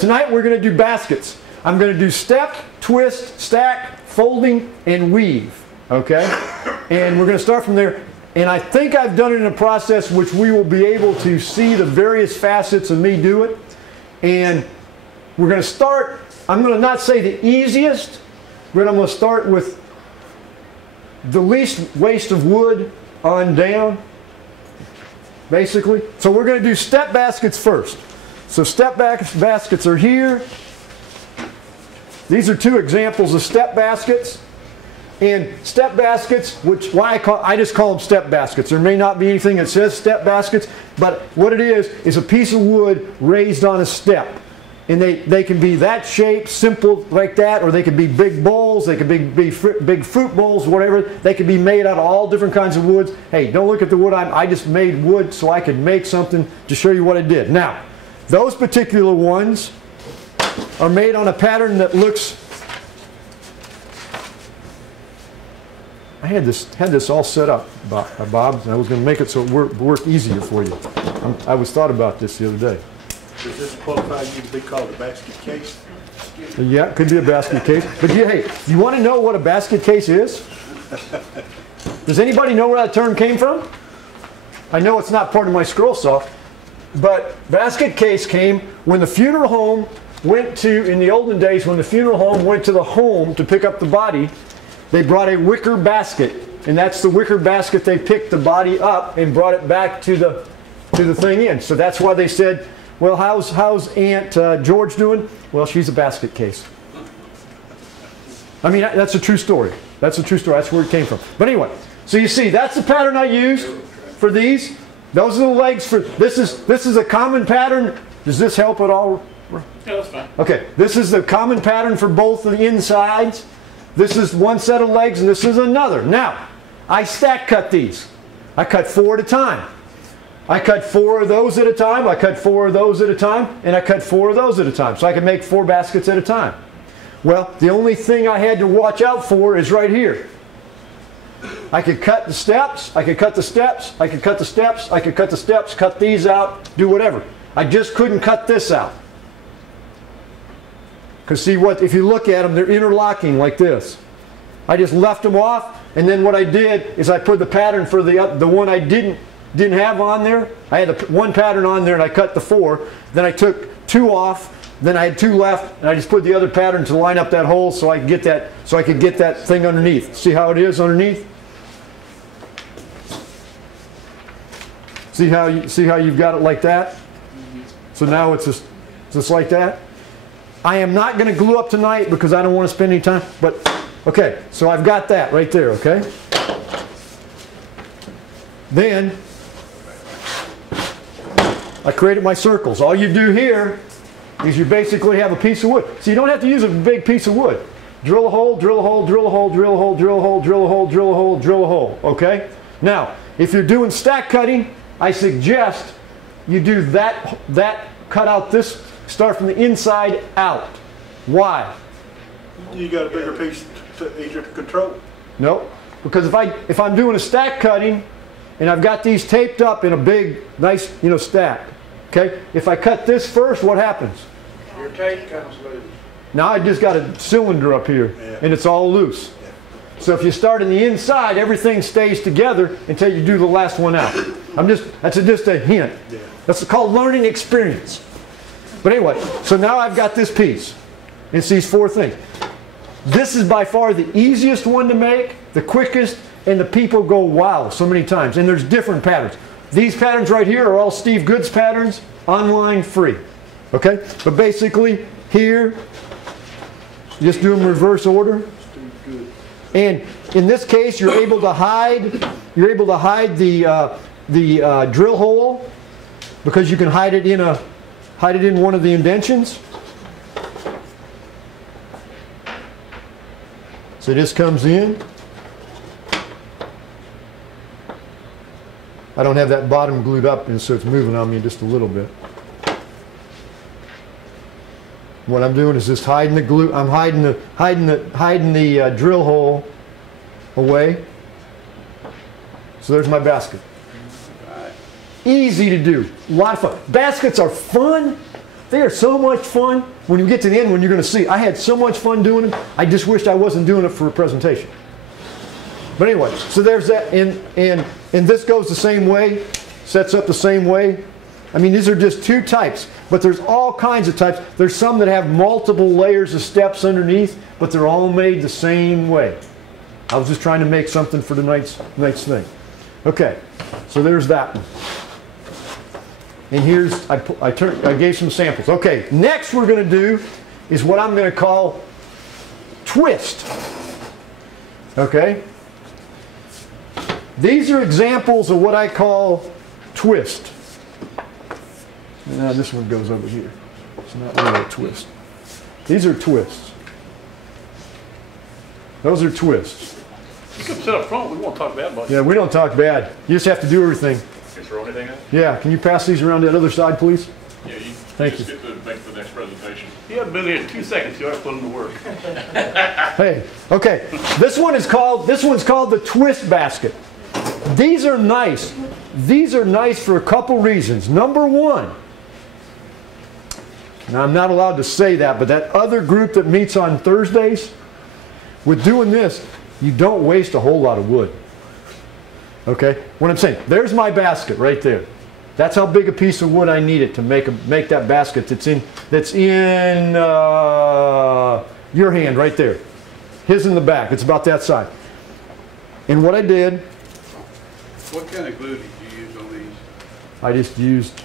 But tonight we're going to do baskets. I'm going to do step, twist, stack, folding, and weave. Okay? And we're going to start from there. And I think I've done it in a process which we will be able to see the various facets of me do it. And we're going to start, I'm going to not say the easiest, but I'm going to start with the least waste of wood on down, basically. So we're going to do step baskets first. So step baskets are here. These are two examples of step baskets. And step baskets, which I just call them step baskets. There may not be anything that says step baskets, but what it is a piece of wood raised on a step. And they can be that shape, simple like that, or they can be big bowls, they can be big fruit bowls, whatever. They can be made out of all different kinds of woods. Hey, don't look at the wood. I just made wood so I could make something to show you what I did. Now, those particular ones are made on a pattern that looks... I had this all set up, Bob, and I was going to make it so it work easier for you. I was thought about this the other day. Does this qualify you to be called a basket case? Yeah, it could be a basket case. But yeah, hey, you want to know what a basket case is? Does anybody know where that term came from? I know it's not part of my scroll saw, but basket case came when the funeral home went to, in the olden days, when the funeral home went to the home to pick up the body, they brought a wicker basket, and that's the wicker basket they picked the body up and brought it back to the thing in. So that's why they said, well, how's Aunt George doing? Well, she's a basket case. I mean, that's a true story. That's a true story. That's where it came from. But anyway, so you see, that's the pattern I used for these. Those are the legs for, this is a common pattern. Does this help at all? Yeah, that's fine. Okay, this is the common pattern for both the insides. This is one set of legs and this is another. Now, I stack cut these. I cut 4 at a time. I cut 4 of those at a time, I cut 4 of those at a time, and I cut 4 of those at a time. So I can make 4 baskets at a time. Well, the only thing I had to watch out for is right here. I could cut the steps, I could cut the steps, I could cut the steps, I could cut the steps, cut these out, do whatever. I just couldn't cut this out. Because see what, if you look at them, they're interlocking like this. I just left them off, and then what I did is I put the pattern for the one I didn't have on there. I had one pattern on there and I cut the 4. Then I took 2 off, then I had 2 left, and I just put the other pattern to line up that hole so I could get that thing underneath. See how it is underneath? See how you've got it like that? So now it's just like that. I am not going to glue up tonight because I don't want to spend any time, but okay, so I've got that right there, okay? Then I created my circles. All you do here is you basically have a piece of wood. So you don't have to use a big piece of wood. Drill a hole, drill a hole, drill a hole, drill a hole, drill a hole, drill a hole, drill a hole, drill a hole, okay? Now, if you're doing stack cutting, I suggest you do that cut out this, start from the inside out. Why? You got a bigger piece easier to control. No, because if I'm doing a stack cutting and I've got these taped up in a big, nice, stack, okay? If I cut this first, what happens? Your tape comes loose. Now I just got a cylinder up here, and it's all loose. So if you start in the inside, everything stays together until you do the last one out. That's just a hint. That's called learning experience. But anyway, so now I've got this piece. It's these 4 things. This is by far the easiest one to make, the quickest, and the people go, wow, so many times. And there's different patterns. These patterns right here are all Steve Good's patterns, online, free. Okay? But basically, here, just do them reverse order. And in this case, you're able to hide the drill hole because you can hide it in one of the indentions. So this comes in. I don't have that bottom glued up, and so it's moving on me just a little bit. What I'm doing is just hiding the glue. I'm hiding the drill hole away. So there's my basket. Easy to do. A lot of fun. Baskets are fun, They are so much fun. When you get to the end, when you're going to see, I had so much fun doing them. I just wished I wasn't doing it for a presentation. But anyway, so there's that, and this goes the same way, sets up the same way. I mean, these are just two types, but there's all kinds of types. There's some that have multiple layers of steps underneath, but they're all made the same way. I was just trying to make something for tonight's thing. Okay, so there's that one. And here's, I gave some samples. Okay, next we're going to do is what I'm going to call twist. Okay? These are examples of what I call twist. Now this one goes over here. It's not really a twist. These are twists. Those are twists. You can sit up front. We won't talk bad about you. Yeah, we don't talk bad. You just have to do everything. Can you throw anything at? Yeah, can you pass these around to that other side, please? Yeah, you Thank just you. get to make the next presentation. You have been here 2 seconds. You have to put them to work. Hey, okay. This one's called the twist basket. These are nice. These are nice for a couple reasons. Number one, now I'm not allowed to say that, but that other group that meets on Thursdays, with doing this, you don't waste a whole lot of wood. Okay? What I'm saying, there's my basket right there. That's how big a piece of wood I needed to make that basket that's in your hand right there. His in the back. It's about that size. And what I did, What kind of glue did you use on these? I just used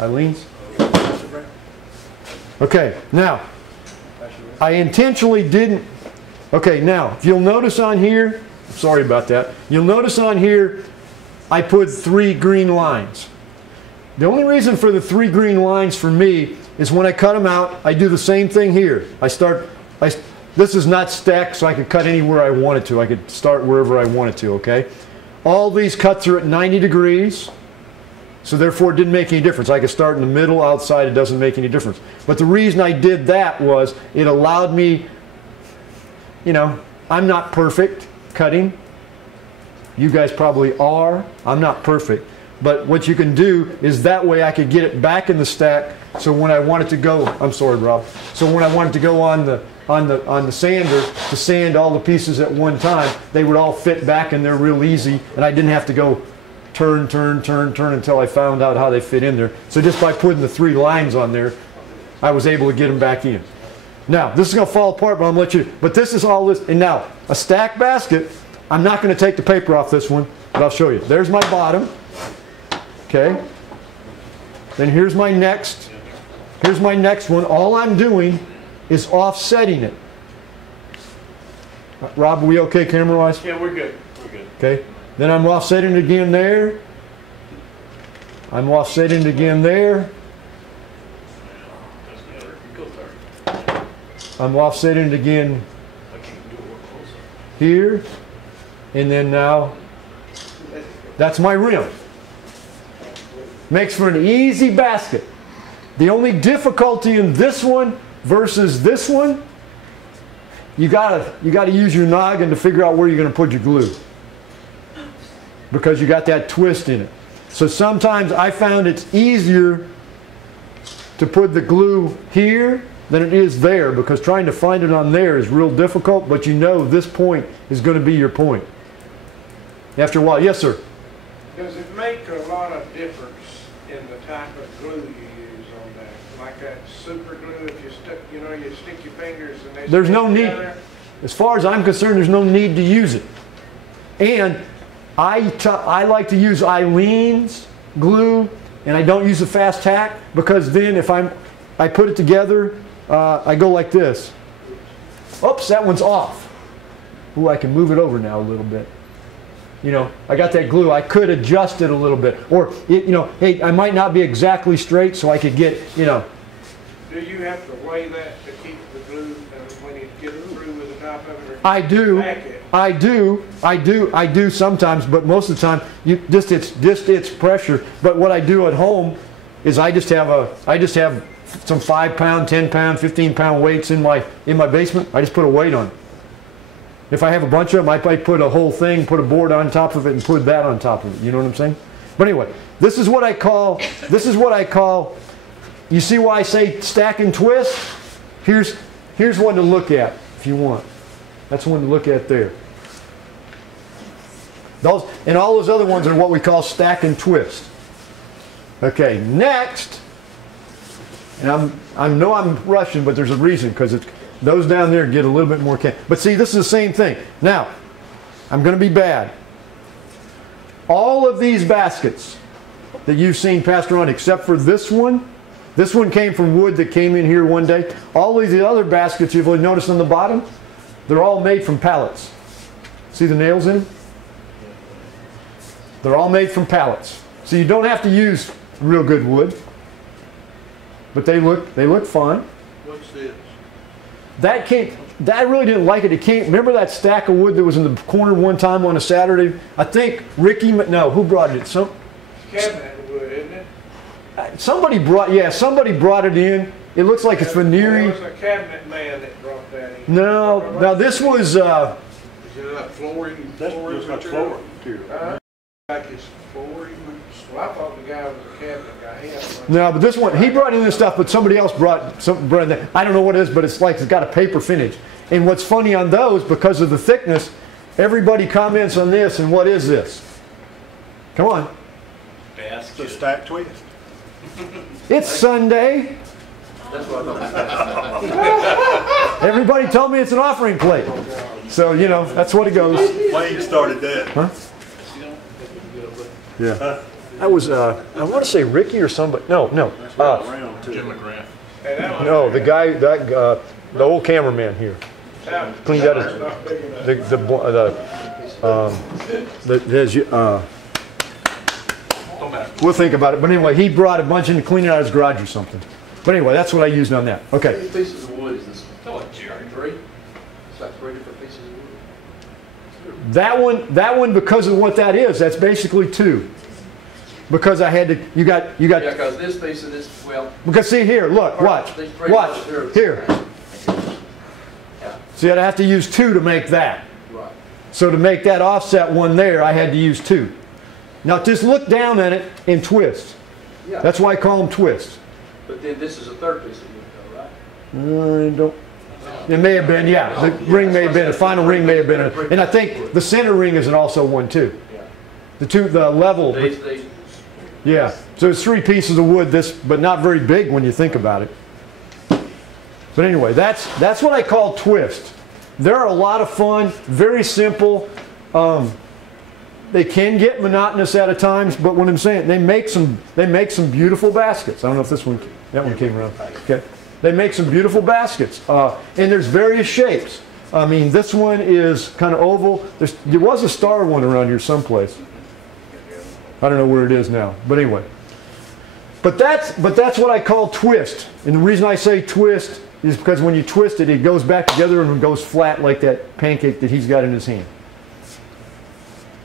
Eileen's. Okay, now, I intentionally didn't. Okay, now, if you'll notice on here, sorry about that, you'll notice on here, I put 3 green lines. The only reason for the 3 green lines for me is when I cut them out, I do the same thing here. This is not stacked, so I could cut anywhere I wanted to. I could start wherever I wanted to, okay? All these cuts are at 90 degrees, so therefore it didn't make any difference. I could start in the middle, outside, it doesn't make any difference. But the reason I did that was it allowed me, you know, I'm not perfect cutting. You guys probably are. I'm not perfect. But what you can do is that way I could get it back in the stack, so when I want it to go, I'm sorry, Rob. So when I want it to go on the sander to sand all the pieces at one time, they would all fit back in there real easy, and I didn't have to go turn until I found out how they fit in there. So just by putting the 3 lines on there, I was able to get them back in. Now, this is going to fall apart, but I'm going to let you, but this is all this, and now, a stack basket, I'm not going to take the paper off this one, but I'll show you. There's my bottom, okay? Then here's my next one. All I'm doing is offsetting it. Rob, are we okay camera-wise? Yeah, we're good. We're good. Okay. Then I'm offsetting it again there. I'm offsetting it again there. I'm offsetting it again here. And then now, that's my rim. Makes for an easy basket. The only difficulty in this one versus this one, you gotta use your noggin to figure out where you're gonna put your glue, because you got that twist in it. So sometimes I found it's easier to put the glue here than it is there, because trying to find it on there is real difficult, but you know this point is going to be your point. After a while, yes sir? Does it make a lot of difference in the type of glue you use on that? Like that super glue, if you stick, you know, you stick your fingers and they There's stick no need. together? As far as I'm concerned, there's no need to use it. And I like to use Eileen's glue, and I don't use a fast tack, because then if I put it together, I go like this. Oops, that one's off. Ooh, I can move it over now a little bit. You know, I got that glue. I could adjust it a little bit. Or, you know, hey, I might not be exactly straight, so I could get, you know. Do you have to weigh that to keep the glue when you get through with the top of it? Or I do. back it? I do sometimes, but most of the time, it's pressure. But what I do at home is I just have some 5-pound, 10-pound, 15-pound weights in my basement. I just put a weight on it. If I have a bunch of them, I might put a whole thing, put a board on top of it, and put that on top of it. You know what I'm saying? But anyway, this is what I call you see why I say stack and twist? Here's one to look at if you want. That's one to look at there. Those, and all those other ones are what we call stack and twist. Okay, next, and I know I'm rushing, but there's a reason, because those down there get a little bit more. But see, this is the same thing. Now, I'm going to be bad. All of these baskets that you've seen passed around, except for this one came from wood that came in here one day. All of the other baskets you've noticed on the bottom, they're all made from pallets. See the nails in them? They're all made from pallets. So you don't have to use real good wood, but they look fun. What's this? I really didn't like it. It came, remember that stack of wood that was in the corner one time on a Saturday? I think Ricky, no, who brought it? Cabinet wood, isn't it? Somebody brought it in. It looks like it's veneering. There was a cabinet man that brought that in. No, this was, Is it like flooring? That looks like material? floor. Like it's flooring? Well, I thought the guy was a cabinet guy. He had one. no, but this one, he brought in this stuff, but somebody else brought that. I don't know what it is, but it's like it's got a paper finish. And what's funny on those, because of the thickness, everybody comments on this, and what is this? Come on. It's a stack twist. It's Sunday. That's what I thought. Everybody told me it's an offering plate. So, you know, that's what it goes. Wayne started that. Huh? Yeah. That was, I want to say Ricky or somebody. No. Round too. Hey, that one No, the guy, the old cameraman here. Cleaned out we'll think about it. But anyway, he brought a bunch in to clean it out of his garage or something. But anyway, that's what I used on that. How Okay. many pieces of wood is this one? Three? It's like 3 different pieces of wood. That one, because of what that is, that's basically 2. Because I had to, you got. Yeah, because this piece of this, well. Because see here, look, watch, here. Yeah. See, I'd have to use 2 to make that. Right. So to make that offset one there, I had to use 2. Now just look down at it and twist. Yeah. That's why I call them twists. But then this is a third piece of wood, though, right? I don't. It may have been, yeah. The ring may have been, the final ring may have been, and I think the center ring is also one too. Yeah. The level. These, Yeah. So it's 3 pieces of wood. But not very big when you think about it. But anyway, that's what I call twist. They're a lot of fun. Very simple. They can get monotonous at times, but what I'm saying, they make some beautiful baskets. I don't know if that one came around. Okay. They make some beautiful baskets, and there's various shapes. I mean, this one is kind of oval. There was a star one around here someplace. I don't know where it is now, but anyway. But that's what I call twist. And the reason I say twist is because when you twist it, it goes back together and it goes flat like that pancake that he's got in his hand.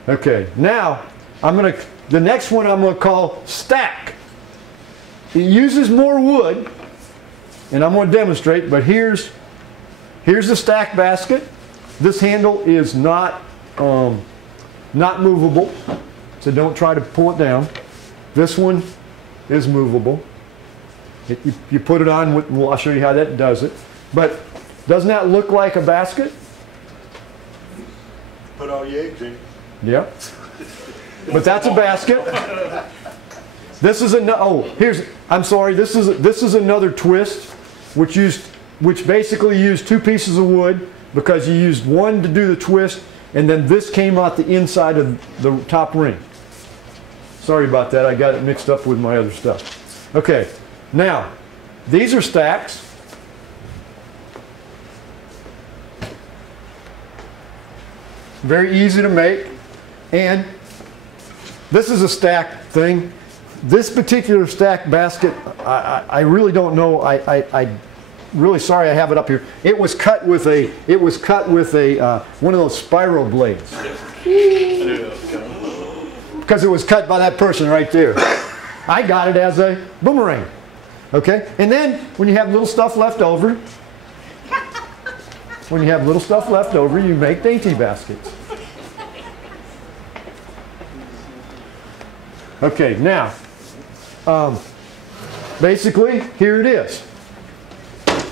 Okay, now the next one I'm going to call stack. It uses more wood, and I'm going to demonstrate, but here's the stack basket. This handle is not movable, so don't try to pull it down. This one is movable. You put it on, I'll show you how that does it. But doesn't that look like a basket? Put all your eggs in. Yeah. But that's a basket. This is this is another twist, which basically used 2 pieces of wood because you used one to do the twist, and then this came out the inside of the top ring. Sorry about that, I got it mixed up with my other stuff. Okay, now these are stacks. Very easy to make, and this is a stack thing. This particular stack basket, I really don't know. I really sorry I have it up here. It was cut with a one of those spiral blades. Because it was cut by that person right there. I got it as a boomerang. Okay? And then when you have little stuff left over, you make dainty baskets. Okay, now, basically, here it is. Get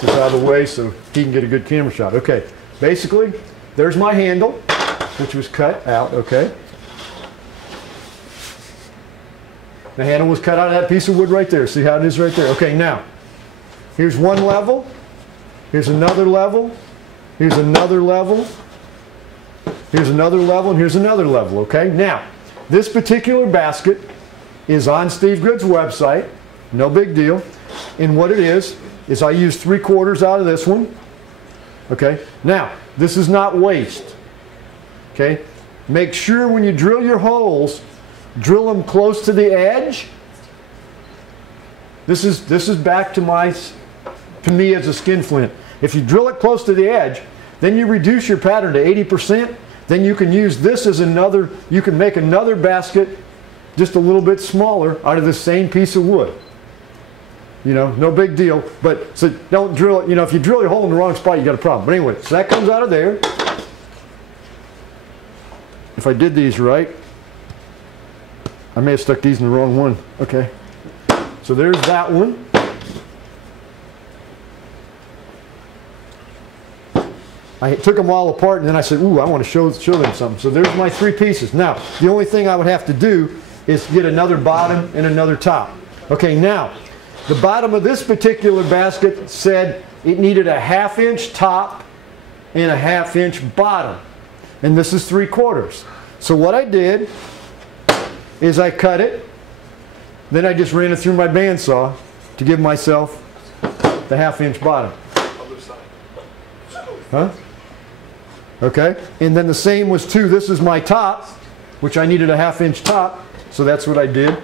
this out of the way so he can get a good camera shot. Okay, basically, there's my handle, which was cut out, okay? The handle was cut out of that piece of wood right there. See how it is right there? Okay, now, here's one level, here's another level, here's another level, here's another level, and here's another level, okay? Now, this particular basket is on Steve Good's website, no big deal. And what it is I use 3/4 out of this one, okay? Now, this is not waste, okay? Make sure when you drill your holes, drill them close to the edge. This is back to me as a skinflint. If you drill it close to the edge, then you reduce your pattern to 80%. Then you can use this as another, you can make another basket just a little bit smaller out of the same piece of wood. You know, no big deal. But so don't drill it, you know, if you drill your hole in the wrong spot, you got a problem. But anyway, so that comes out of there. If I did these right, I may have stuck these in the wrong one. Okay. So there's that one. I took them all apart and then I said, ooh, I want to show them something. So there's my 3 pieces. Now, the only thing I would have to do is get another bottom and another top. Okay, now, the bottom of this particular basket said it needed a 1/2 inch top and a 1/2 inch bottom. And this is 3/4. So what I did is I cut it, then I just ran it through my bandsaw to give myself the 1/2 inch bottom. Huh? Okay, and then the same was too, this is my top, which I needed a 1/2 inch top, so that's what I did.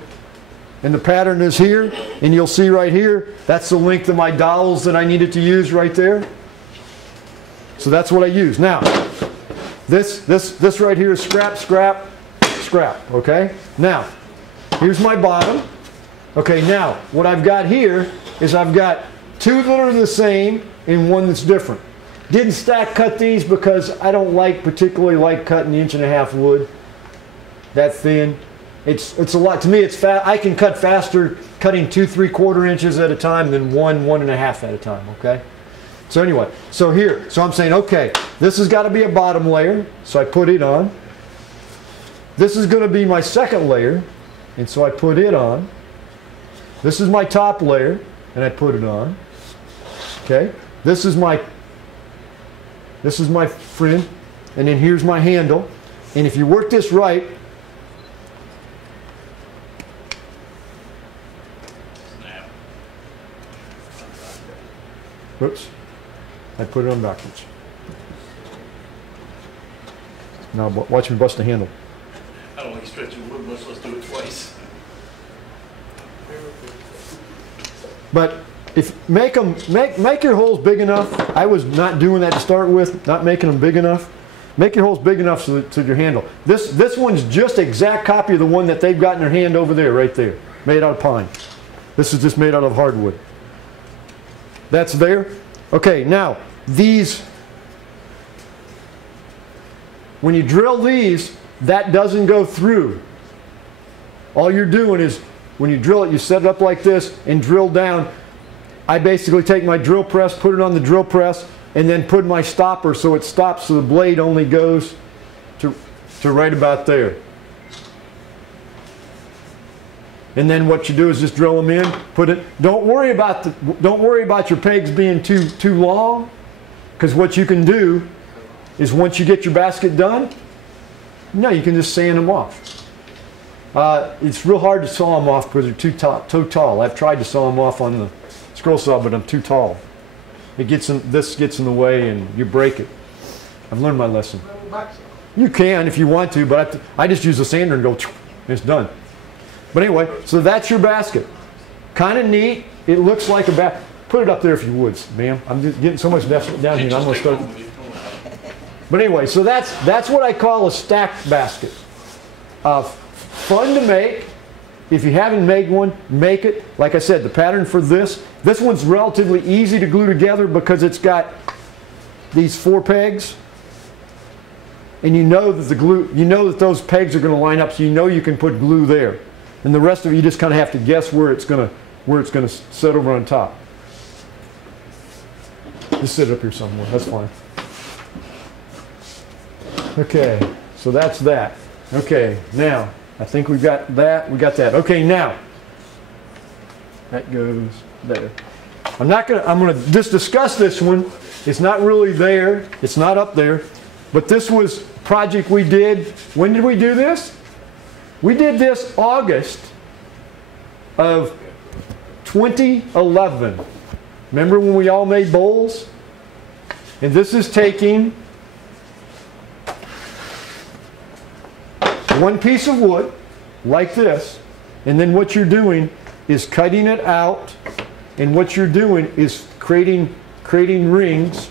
And the pattern is here, and you'll see right here, that's the length of my dowels that I needed to use right there. So that's what I use. Now, this right here is scrap, scrap, scrap, okay? Now, here's my bottom. Okay, now, what I've got here is I've got 2 that are the same and 1 that's different. Didn't stack cut these because I don't particularly like cutting 1.5 inch wood that thin. It's a lot, to me it's fast. I can cut faster cutting 2 3/4 inches at a time than 1 1.5 at a time, okay? So anyway, so here, so I'm saying, okay, this has got to be a bottom layer, so I put it on. This is going to be my second layer, and so I put it on. This is my top layer, and I put it on. Okay, this is my friend, and then here's my handle. And if you work this right, whoops, I put it on backwards. Now watch me bust the handle. I don't like stretching wood much, let's do it twice. But if make your holes big enough. I was not doing that to start with, not making them big enough. Make your holes big enough so that your handle. This one's just exact copy of the one that they've got in their hand over there, right there, made out of pine. This is just made out of hardwood. That's there. Okay, now these, when you drill these, that doesn't go through. All you're doing is, when you drill it, you set it up like this and drill down. I basically take my drill press, put it on the drill press, and then put my stopper so it stops, so the blade only goes to right about there. And then what you do is just drill them in, put it. Don't worry about your pegs being too long, because what you can do is once you get your basket done, you can just sand them off. It's real hard to saw them off because they're too tall. I've tried to saw them off on the scroll saw, but I'm too tall. This gets in the way and you break it. I've learned my lesson. You can if you want to, but I just use a sander and go, and it's done. But anyway, so that's your basket. Kind of neat. It looks like a basket. Put it up there if you would, ma'am. I'm just getting so much down here. I'm going to start. But anyway, so that's what I call a stacked basket. Fun to make. If you haven't made one, make it. Like I said, the pattern for this one's relatively easy to glue together because it's got these 4 pegs. And you know that those pegs are going to line up, so you know you can put glue there. and the rest of it you just kind of have to guess where it's gonna sit over on top. Just sit up here somewhere. That's fine. Okay, so that's that. Okay, now I think we've got that. We got that. Okay, now that goes there. I'm gonna just discuss this one. It's not really there. It's not up there. But this was a project we did. When did we do this? We did this August of 2011. Remember when we all made bowls? And this is taking one piece of wood like this, and then what you're doing is cutting it out, and what you're doing is creating rings,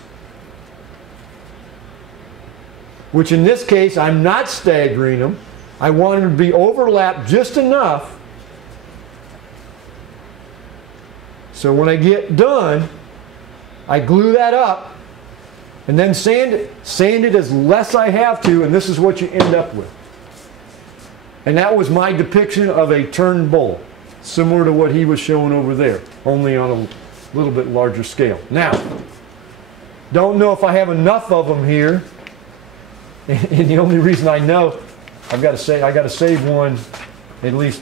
which in this case I'm not staggering them. I want them to be overlapped just enough so when I get done I glue that up and then sand it as less I have to, and this is what you end up with. And that was my depiction of a turned bowl, similar to what he was showing over there, only on a little bit larger scale. Now, don't know if I have enough of them here, and the only reason I know, I got to save one, at least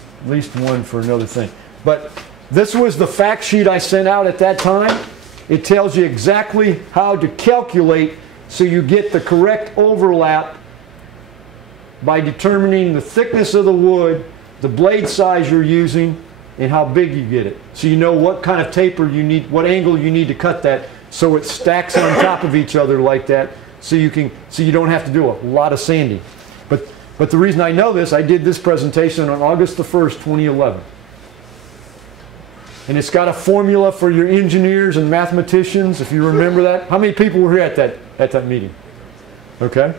one for another thing. But this was the fact sheet I sent out at that time. It tells you exactly how to calculate so you get the correct overlap by determining the thickness of the wood, the blade size you're using, and how big you get it. So you know what kind of taper you need, what angle you need to cut that so it stacks on top of each other like that, so you don't have to do a lot of sanding. But the reason I know this, I did this presentation on August the 1st, 2011. And it's got a formula for your engineers and mathematicians, if you remember that. How many people were here at that meeting? Okay.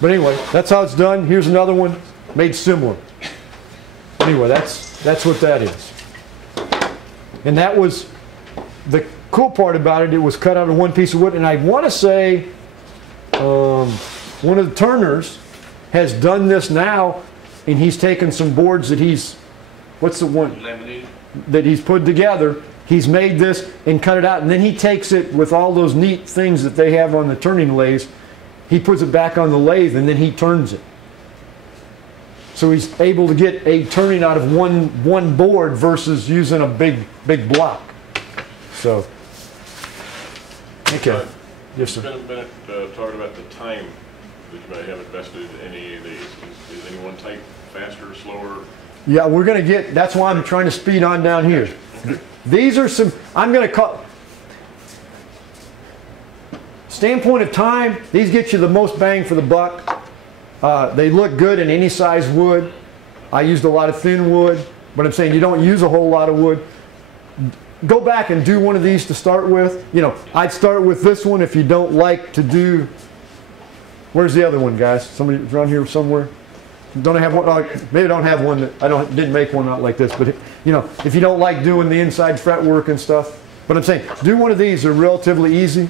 But anyway, that's how it's done. Here's another one made similar. Anyway, that's what that is. And that was the cool part about it. It was cut out of one piece of wood, and I want to say one of the turners has done this now, and he's taken some boards that what's the one? Laminated. That he's put together. He's made this and cut it out, and then he takes it with all those neat things that they have on the turning lathes. He puts it back on the lathe, and then he turns it. So he's able to get a turning out of one board versus using a big block. So, okay. Yes, sir. Spend a minute talking about the time that you may have invested in any of these. Is any one type faster or slower? Yeah, we're going to get, that's why I'm trying to speed on down here. These are some, I'm going to call, standpoint of time, these get you the most bang for the buck. They look good in any size wood. I used a lot of thin wood, but I'm saying you don't use a whole lot of wood. Go back and do one of these to start with. You know, I'd start with this one if you don't like to do, where's the other one, guys? Somebody around here somewhere? Don't I have one? Maybe I don't have one that didn't make one out like this, but you know, if you don't like doing the inside fret work and stuff, but I'm saying do one of these. They're relatively easy.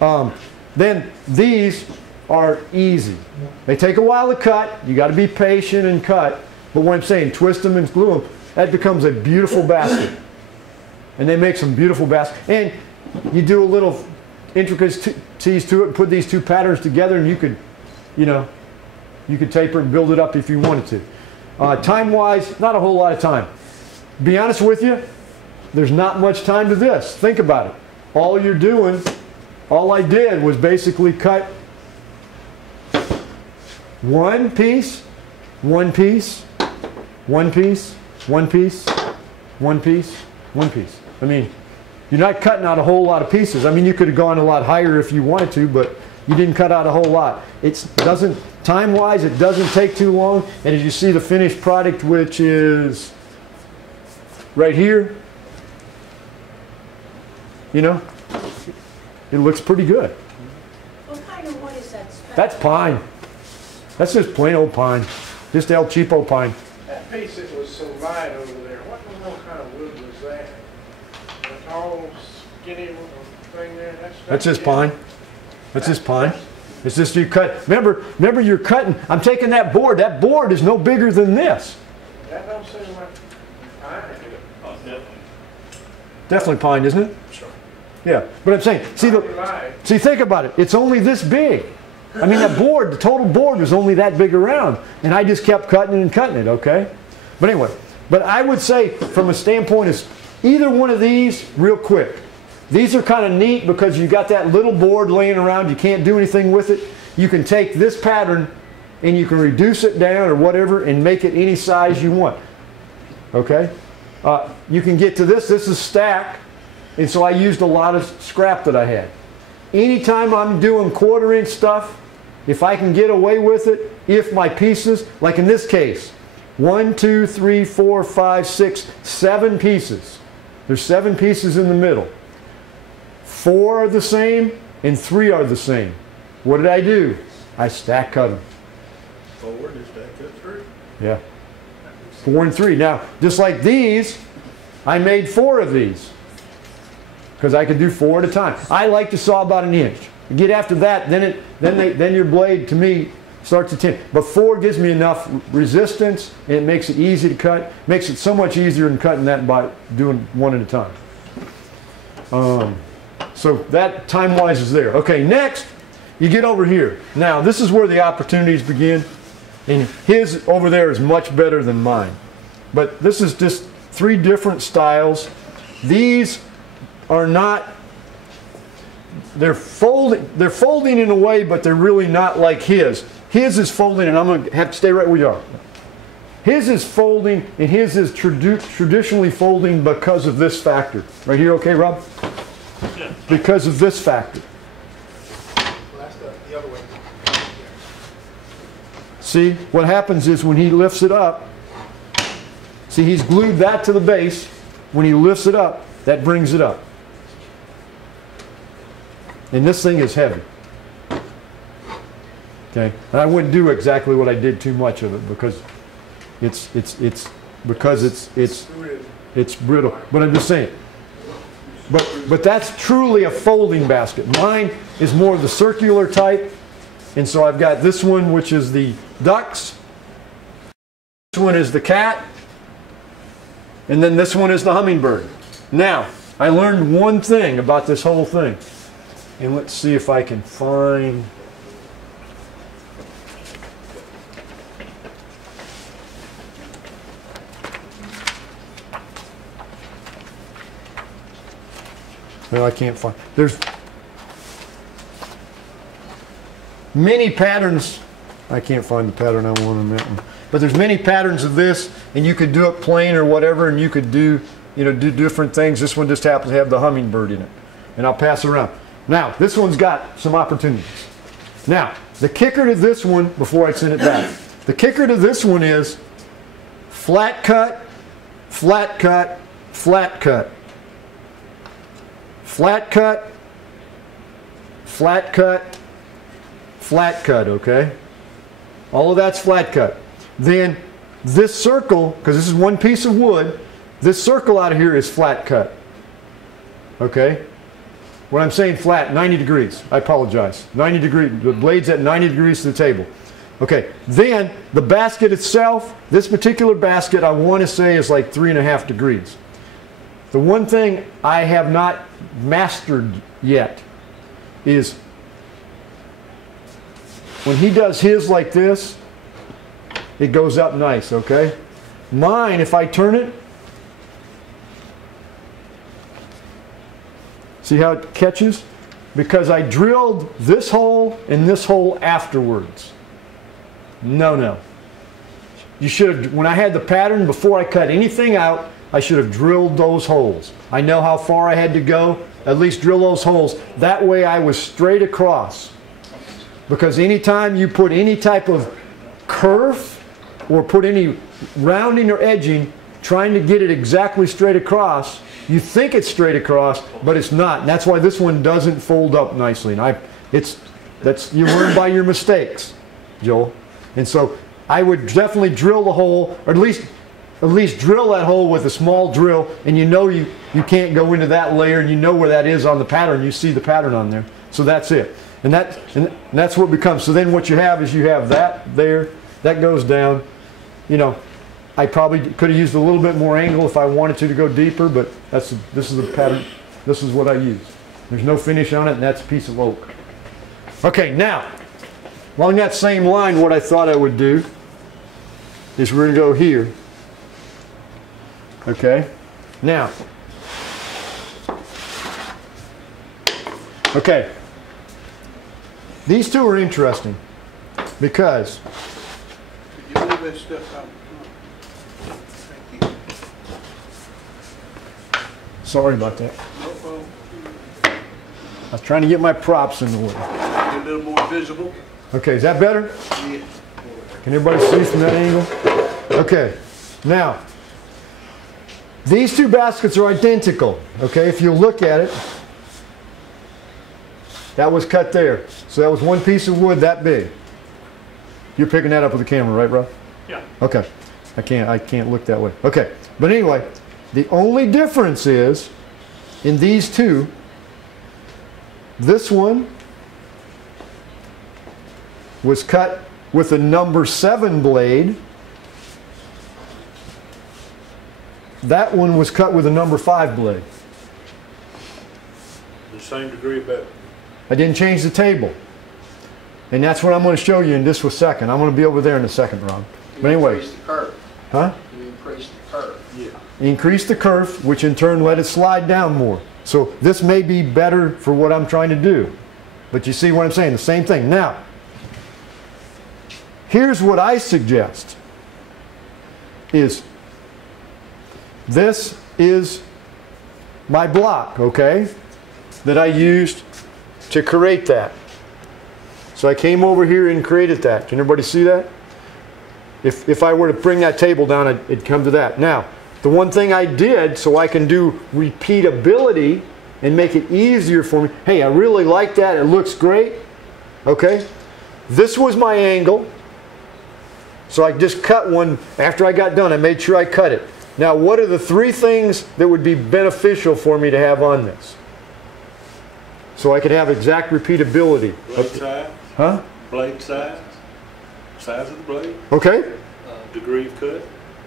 Then these are easy. They take a while to cut. You got to be patient and cut. But what I'm saying, twist them and glue them. That becomes a beautiful basket, and they make some beautiful baskets. And you do a little intricacies to it, and put these two patterns together, and you could, you know. You could taper and build it up if you wanted to. Time-wise, not a whole lot of time. Be honest with you, there's not much time to this. Think about it. All I did was basically cut one piece, one piece, one piece, one piece, one piece, one piece. I mean, you're not cutting out a whole lot of pieces. I mean, you could have gone a lot higher if you wanted to, but you didn't cut out a whole lot. Time-wise, it doesn't take too long. And as you see the finished product, which is right here, you know, it looks pretty good. What kind of wood is that? That's pine. That's just plain old pine. Just El Cheapo pine. That piece that was so light over there, what kind of wood was that? The tall, skinny thing there? That's just pine. That's just pine. It's just you cut. Remember you're cutting. I'm taking that board. That board is no bigger than this. That don't seem like pine. Oh, definitely. Definitely pine, isn't it? Sure. Yeah, but I'm saying, see, think about it. It's only this big. I mean, that board, the total board was only that big around, and I just kept cutting it and cutting it, okay? But anyway, but I would say from a standpoint is either one of these, real quick. These are kind of neat because you got that little board laying around, you can't do anything with it. You can take this pattern and you can reduce it down or whatever and make it any size you want, okay? You can get to this is stack, and so I used a lot of scrap that I had. Anytime I'm doing 1/4 inch stuff, if I can get away with it, if my pieces, like in this case, 1, 2, 3, 4, 5, 6, 7 pieces. There's 7 pieces in the middle. 4 are the same and 3 are the same. What did I do? I stack cut them. Forward is stack cut through. Yeah. 4 and 3. Now, just like these, I made 4 of these because I could do 4 at a time. I like to saw about 1 inch. You get after that, then your blade to me starts to tend. But 4 gives me enough resistance and it makes it easy to cut. Makes it so much easier than cutting that by doing 1 at a time. So that time-wise is there. Okay, next you get over here. Now this is where the opportunities begin. And his over there is much better than mine. But this is just 3 different styles. These are not, they're folding in a way, but they're really not like his. His is folding, and I'm going to have to stay right where you are. His is folding, and his is traditionally folding because of this factor. Right here, okay, Rob? Yeah. Because of this factor. The other way. See, what happens is when he lifts it up, see, he's glued that to the base. When he lifts it up, that brings it up. And this thing is heavy. Okay, and I wouldn't do exactly what I did too much of it because it's brittle. But I'm just saying. But that's truly a folding basket. Mine is more the circular type, and so I've got this one, which is the ducks. This one is the cat, and then this one is the hummingbird. Now, I learned one thing about this whole thing, and let's see if I can find. Well, I can't find. There's many patterns. I can't find the pattern I want on that one. But there's many patterns of this, and you could do it plain or whatever, and you could do different things. This one just happens to have the hummingbird in it, and I'll pass it around. Now, this one's got some opportunities. Now, the kicker to this one, before I send it back, the kicker to this one is flat cut, flat cut, flat cut. Flat cut, flat cut, flat cut, okay? All of that's flat cut. Then this circle, because this is one piece of wood, this circle out of here is flat cut. Okay? When I'm saying flat, 90 degrees. I apologize. 90 degrees. The blade's at 90 degrees to the table. Okay. Then the basket itself, this particular basket, I want to say is like 3.5 degrees. The one thing I have not mastered yet is when he does his like this, it goes up nice, okay? Mine, if I turn it, see how it catches? Because I drilled this hole and this hole afterwards. No. You should have, when I had the pattern, before I cut anything out, I should have drilled those holes. I know how far I had to go. At least drill those holes. That way I was straight across. Because anytime you put any type of curve or put any rounding or edging, trying to get it exactly straight across, you think it's straight across, but it's not. And that's why this one doesn't fold up nicely. And you learn by your mistakes, Joel. And so I would definitely drill the hole, or at least drill that hole with a small drill, and you know you can't go into that layer, and you know where that is on the pattern. You see the pattern on there. So that's it. And that's what becomes. So then what you have is you have that there, that goes down, I probably could have used a little bit more angle if I wanted to go deeper, but this is the pattern. This is what I use. There's no finish on it, and that's a piece of oak. Okay, now, along that same line, what I thought I would do is we're going to go here. Okay, now, okay, these two are interesting because Could you move that stuff out? Thank you. sorry about that. No problem. I was trying to get my props in the way. Get a little more visible. Okay, is that better? Yeah. Can everybody see from that angle? Okay, now, these two baskets are identical. Okay, if you look at it, that was cut there. So that was one piece of wood that big. You're picking that up with the camera, right, Rob? Yeah. Okay, I can't look that way. Okay, but anyway, the only difference is in these two, this one was cut with a number 7 blade. That one was cut with a number 5 blade. The same degree of bevel. I didn't change the table. And that's what I'm going to show you in just a second. I'm going to be over there in a second, Ron. But anyway. Increase the curve. Huh? You increase the curve. Yeah. Increase the curve, which in turn let it slide down more. So this may be better for what I'm trying to do. But you see what I'm saying? The same thing. Now, here's what I suggest is this is my block, okay, that I used to create that. So I came over here and created that. Can everybody see that? If I were to bring that table down, it'd come to that. Now, the one thing I did so I can do repeatability and make it easier for me, hey, I really like that, it looks great, okay? This was my angle, so I just cut one. After I got done, I made sure I cut it. Now, what are the 3 things that would be beneficial for me to have on this? So I could have exact repeatability. Blade size. Huh? Blade size. Size of the blade. Okay. Degree of cut.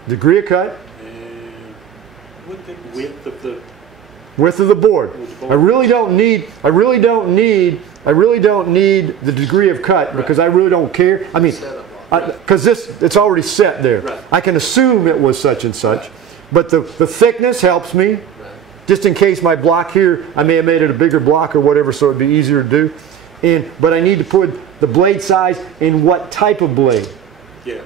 Degree of cut. And width of the Width of the board. I really don't need the degree of cut because I really don't care. I mean, because it's already set there. Right. I can assume it was such and such, but the thickness helps me. Just in case my block here, I may have made it a bigger block or whatever, so it'd be easier to do. But I need to put the blade size and what type of blade. yeah.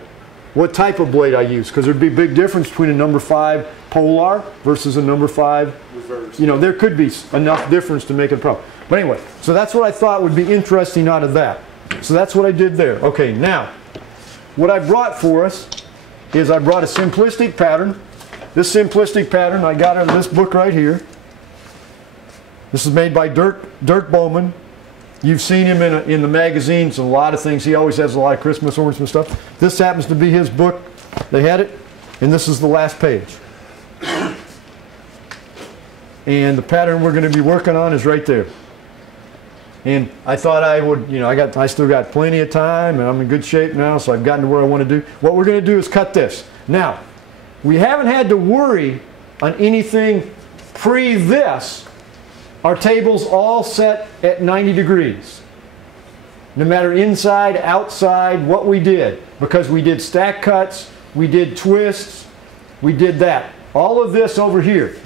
What type of blade I use, because there'd be a big difference between a number 5 Polar versus a number 5 Reverse. You know, there could be enough difference to make it a problem. But anyway, so that's what I thought would be interesting out of that. So that's what I did there. Okay, now, what I brought for us is I brought a simplistic pattern. This simplistic pattern I got out of this book right here. This is made by Dirk Bowman. You've seen him in the magazines, a lot of things. He always has a lot of Christmas ornaments and stuff. This happens to be his book. They had it, and this is the last page. And the pattern we're going to be working on is right there. And I thought I would, you know, I still got plenty of time, and I'm in good shape now, so I've gotten to where I want to do. What we're going to do is cut this. Now, we haven't had to worry on anything pre this. Our table's all set at 90 degrees. No matter inside, outside, what we did. Because we did stack cuts, we did twists, we did that. All of this over here.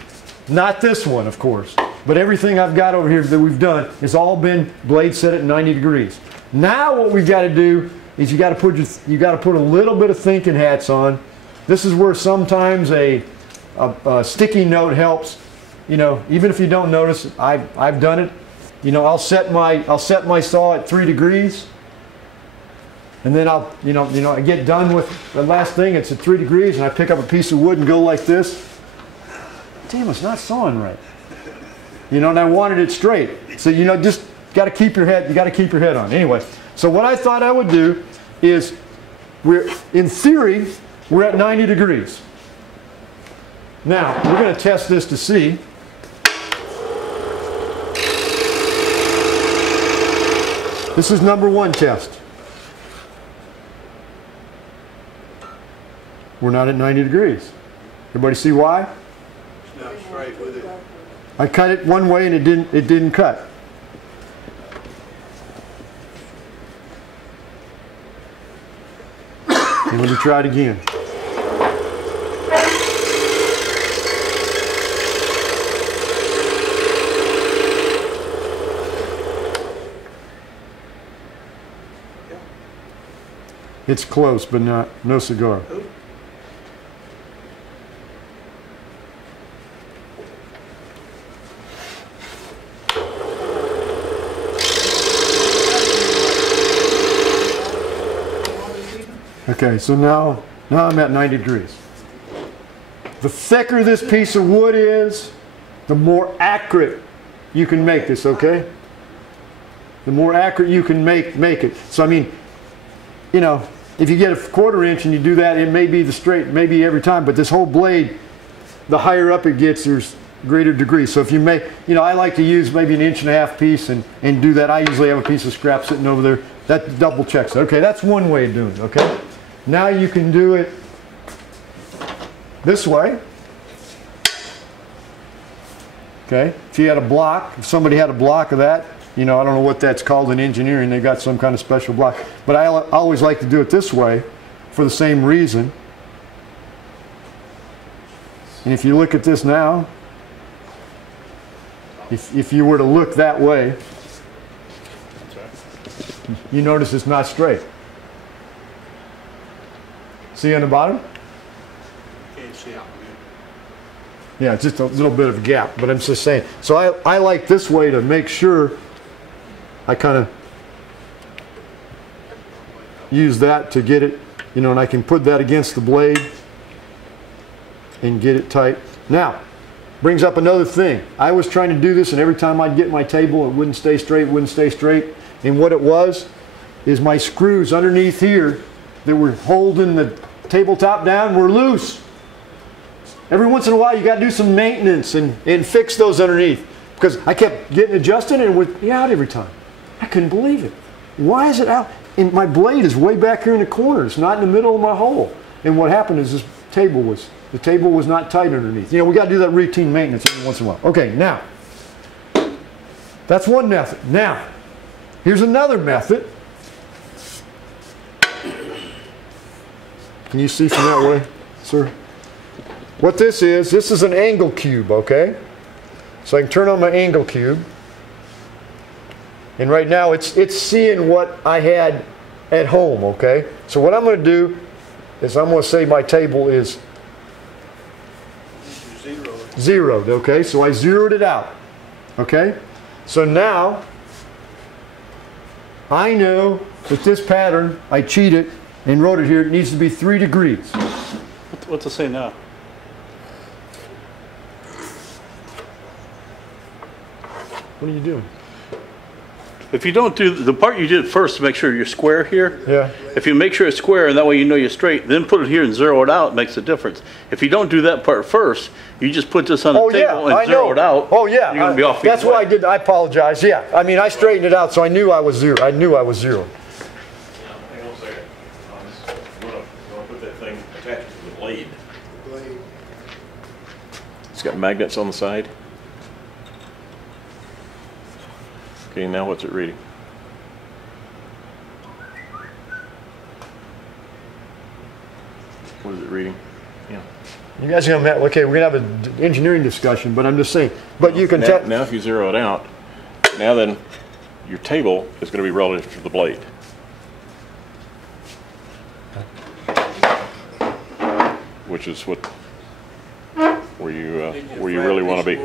Not this one, of course. But everything I've got over here that we've done has all been blade set at 90 degrees. Now what we've got to do is you got to put a little bit of thinking hats on. This is where sometimes a sticky note helps. You know, even if you don't notice, I've done it. You know, I'll set my saw at 3 degrees, and then I'll I get done with the last thing. It's at 3 degrees, and I pick up a piece of wood and go like this. Damn, it's not sawing right. You know, and I wanted it straight. So you know, just got to keep your head. You got to keep your head on. Anyway, so what I thought I would do is, in theory, we're at 90 degrees. Now we're going to test this to see. This is number 1 test. we're not at 90 degrees. Everybody see why? It's not straight with it. I cut it one way and it didn't cut. And let me try it again. It's close, but no cigar. Okay, so now I'm at 90 degrees. The thicker this piece of wood is, the more accurate you can make this, okay? The more accurate you can make it. So I mean, you know, if you get a 1/4 inch and you do that, it may be the straight, maybe every time, but this whole blade, the higher up it gets, there's greater degrees. So if you make, you know, I like to use maybe an 1.5 inch piece and do that. I usually have a piece of scrap sitting over there. That double checks it. Okay, that's one way of doing it, okay? Now you can do it this way. Okay, if you had a block, if somebody had a block of that, you know, I don't know what that's called in engineering, they got some kind of special block. But I always like to do it this way for the same reason. And if you look at this now, if you were to look that way, you notice it's not straight. See on the bottom? Can't see out. Yeah, just a little bit of a gap, but I'm just saying. So I like this way to make sure I kind of use that to get it, you know, and I can put that against the blade and get it tight. Now, brings up another thing. I was trying to do this, and every time I'd get my table, it wouldn't stay straight, wouldn't stay straight. And what it was is my screws underneath here that were holding the tabletop down were loose. Every once in a while you got to do some maintenance and fix those underneath, because I kept getting adjusted and it would be out every time. I couldn't believe it. Why is it out? And my blade is way back here in the corner. It's not in the middle of my hole. And what happened is the table was not tight underneath. You know, we got to do that routine maintenance every once in a while. Okay, now that's one method. Now here's another method. Can you see from that way, sir? What this is an angle cube, okay? So I can turn on my angle cube. And right now it's seeing what I had at home, okay? So what I'm going to do is I'm going to say my table is zeroed, okay? So I zeroed it out, okay? So now I know that this pattern, I cheated and wrote it here, it needs to be 3 degrees. What's it say now? What are you doing? If you don't do the part you did first to make sure you're square here, Yeah. if you make sure it's square and that way you know you're straight, then put it here and zero it out, it makes a difference. If you don't do that part first, you just put this on the table and zero it out. Oh yeah, you're gonna be off. That's what I did. I apologize. Yeah, I mean I straightened it out, so I knew I was zero. I knew I was zero. Hang on a second. I'm gonna put that thing attached to the blade. It's got magnets on the side. Okay, now what's it reading? What is it reading? Yeah. You guys are gonna okay? We're gonna have an engineering discussion, but I'm just saying. But you can tell. Now, if you zero it out, now then, your table is going to be relative to the blade. Which is where you really want to be.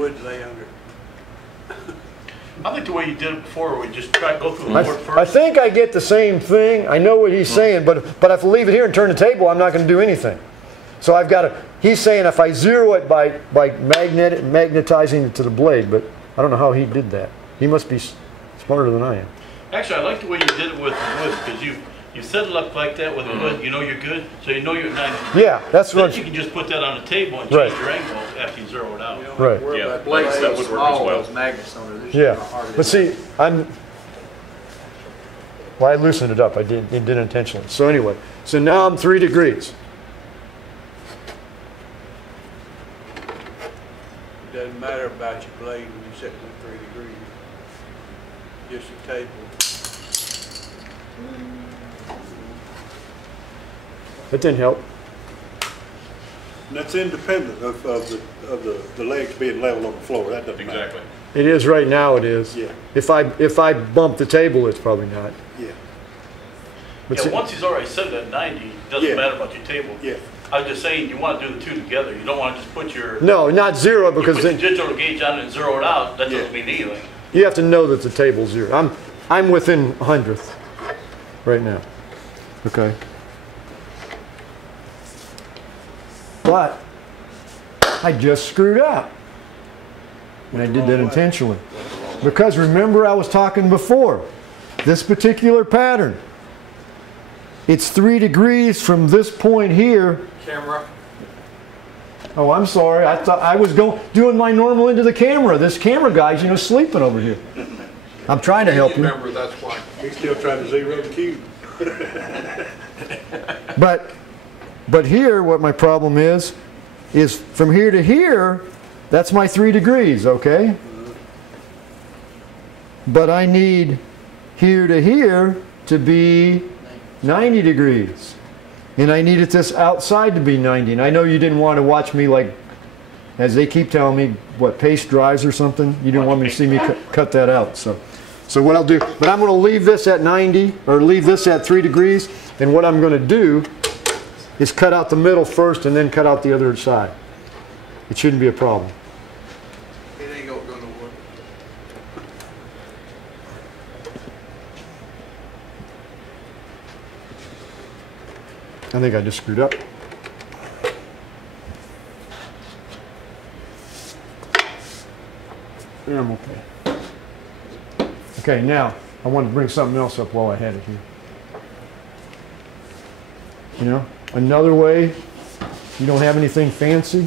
I think the way you did it before, we just try to go through the board I first. think I get the same thing. I know what he's saying, but if I leave it here and turn the table, I'm not going to do anything. So I've got to. He's saying if I zero it by magnetizing it to the blade, but I don't know how he did that. He must be smarter than I am. Actually, I like the way you did it with wood, because you set it up like that with the wood, you know you're good, so you know you're at 90. Yeah, that's Then what. you can just put that on the table and Right. change your angle after you zero it out. Right. Yeah, blades that would work as well. Magnets on it. Yeah, but see, well, I loosened it up. It did intentionally. So anyway, so now I'm 3 degrees. doesn't matter about your blade when you're setting at 3 degrees. Just a table. That didn't help. And that's independent of the legs being level on the floor. That doesn't matter. Exactly. It is right now. It is. Yeah. If I bump the table, it's probably not. Yeah. But Yeah, see- once he's already set it at 90, it doesn't Yeah. matter about your table. Yeah. I was just saying, you want to do the two together. You don't want to just put your, no, not zero, you because put the then digital gauge on it and zero it out. That Yeah. doesn't mean anything. you have to know that the table's zero. I'm within 100th right now. Okay. But I just screwed up. And I did that intentionally. Because remember I was talking before, this particular pattern, it's 3 degrees from this point here. Camera. Oh, I'm sorry. I thought I was doing my normal into the camera. This camera guy's, sleeping over here. I'm trying to help you. Remember, that's why. He's still trying to zero the cube. But here, what my problem is from here to here, that's my 3 degrees, okay? But I need here to here to be 90 degrees. And I needed this outside to be 90. And I know you didn't want to watch me, like, as they keep telling me, what, paste dries or something? You didn't want me to see me cut that out. So what I'll do, but I'm going to leave this at 90, or leave this at 3 degrees. And what I'm going to do is cut out the middle first and then cut out the other side. It shouldn't be a problem. It ain't gonna work. I think I just screwed up. Yeah, I'm okay. Okay, now I want to bring something else up while I had it here. Another way, you don't have anything fancy.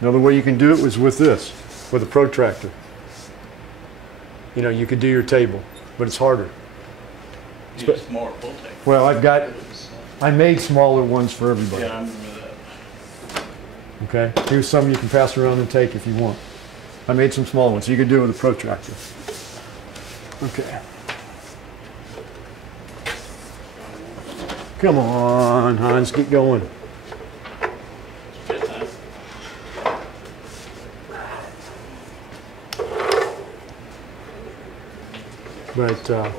Another way you can do it was with this, with a protractor. You could do your table, but it's harder. You need a smaller pull tank. Well, I made smaller ones for everybody. Yeah, I remember that. Okay, here's some you can pass around and take if you want. I made some small ones, so you could do it with a protractor. Okay. Come on, Hans, get going. Good time.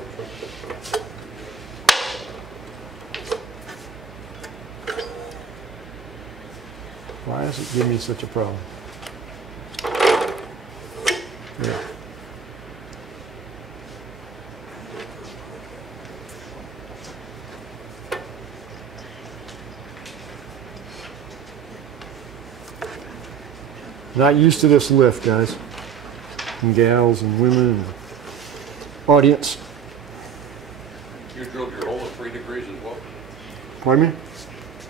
But why does it give me such a problem? Yeah. Not used to this lift, guys, and gals and women and audience. You drilled your hole at 3 degrees as well? Pardon me?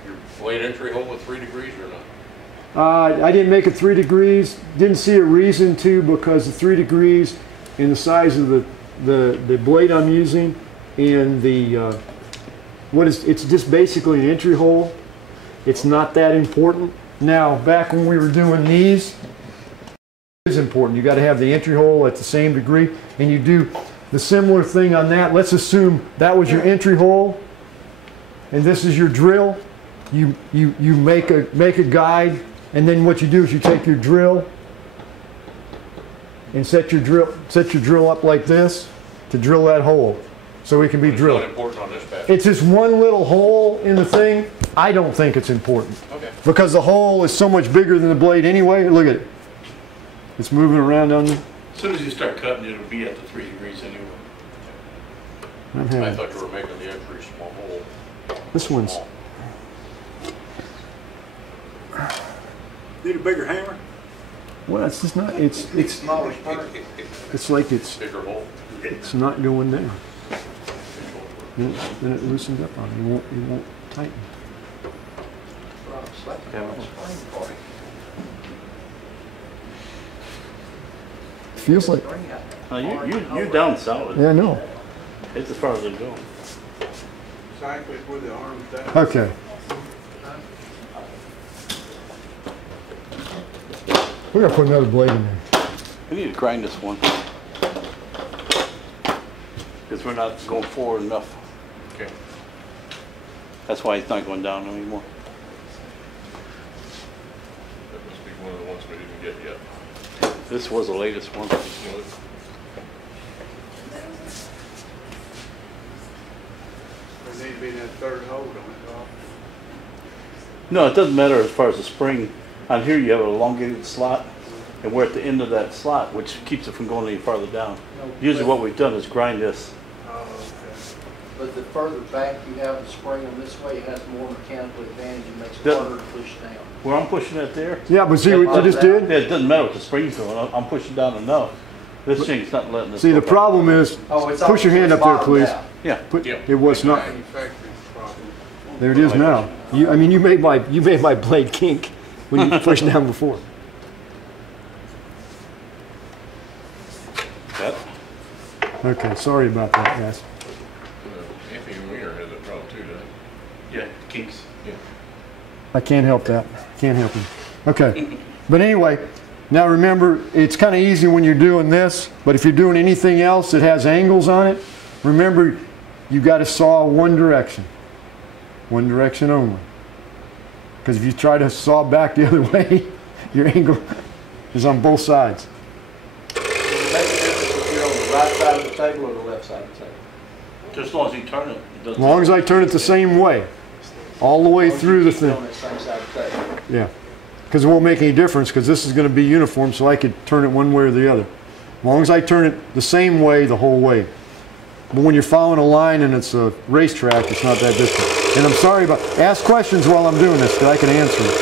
Your blade entry hole at 3 degrees or not? I didn't make it 3 degrees. Didn't see a reason to, because the 3 degrees and the size of the blade I'm using and the it's just basically an entry hole. It's not that important. Now, back when we were doing these, it is important. You got to have the entry hole at the same degree, and you do the similar thing on that. Let's assume that was your entry hole, and this is your drill. You make a guide, and then what you do is you take your drill and set your drill up like this to drill that hole, so it can be drilled. It's not important on this pattern. It's just one little hole in the thing. I don't think it's important. Okay. Because the hole is so much bigger than the blade anyway. Look at it. It's moving around on there. As soon as you start cutting, it'll be at the 3 degrees anyway. I thought you were making the entry small hole. This one's. Small. Need a bigger hammer? Well, it's just not. It's Smaller part. it's like it's Bigger hole. not going there. Then it loosens up on it. It won't tighten. Feels like. You're down solid. Yeah, I know. It's as far as it goes. Exactly where the arm's down. Okay. We're gonna put another blade in there. We need to grind this one. Because we're not going forward enough. Okay. That's why it's not going down anymore. That must be one of the ones we didn't get yet. This was the latest one. There need to be that third hold on it, Doc. No, it doesn't matter as far as the spring. On here you have an elongated slot, and we're at the end of that slot, which keeps it from going any farther down. Usually what we've done is grind this. Oh, okay. But the further back you have the spring on this way, it has more mechanical advantage and makes it That- harder to push down. Where I'm pushing it there, Yeah, but see what you just yeah, did? it doesn't matter what the spring's doing. I'm pushing down enough. This thing's not letting us See, go the back. problem is, Oh, it's push your hand up there, please. Yeah. Put, Yeah. it was not, Manufacturing problem. there it is now. I mean, you made my blade kink when you pushed down before. That, Okay, sorry about that, guys. Anthony Meier has that problem too, doesn't yeah, kinks. he? Yeah. I can't help that. Can't help him. Okay. But anyway, now remember, it's kind of easy when you're doing this, but if you're doing anything else that has angles on it, remember, you got to saw one direction. One direction only. Because if you try to saw back the other way, your angle is on both sides. Does it make a difference if you're on the right side of the table or the left side of the table? Just as long as you turn it, it As doesn't. long as I turn it the same way. All the way Or you through the keep it thing. on that same side of the table? Yeah, because it won't make any difference because this is going to be uniform, so I could turn it one way or the other. As long as I turn it the same way the whole way. But when you're following a line and it's a racetrack, it's not that different. And I'm sorry about, ask questions while I'm doing this because I can answer them.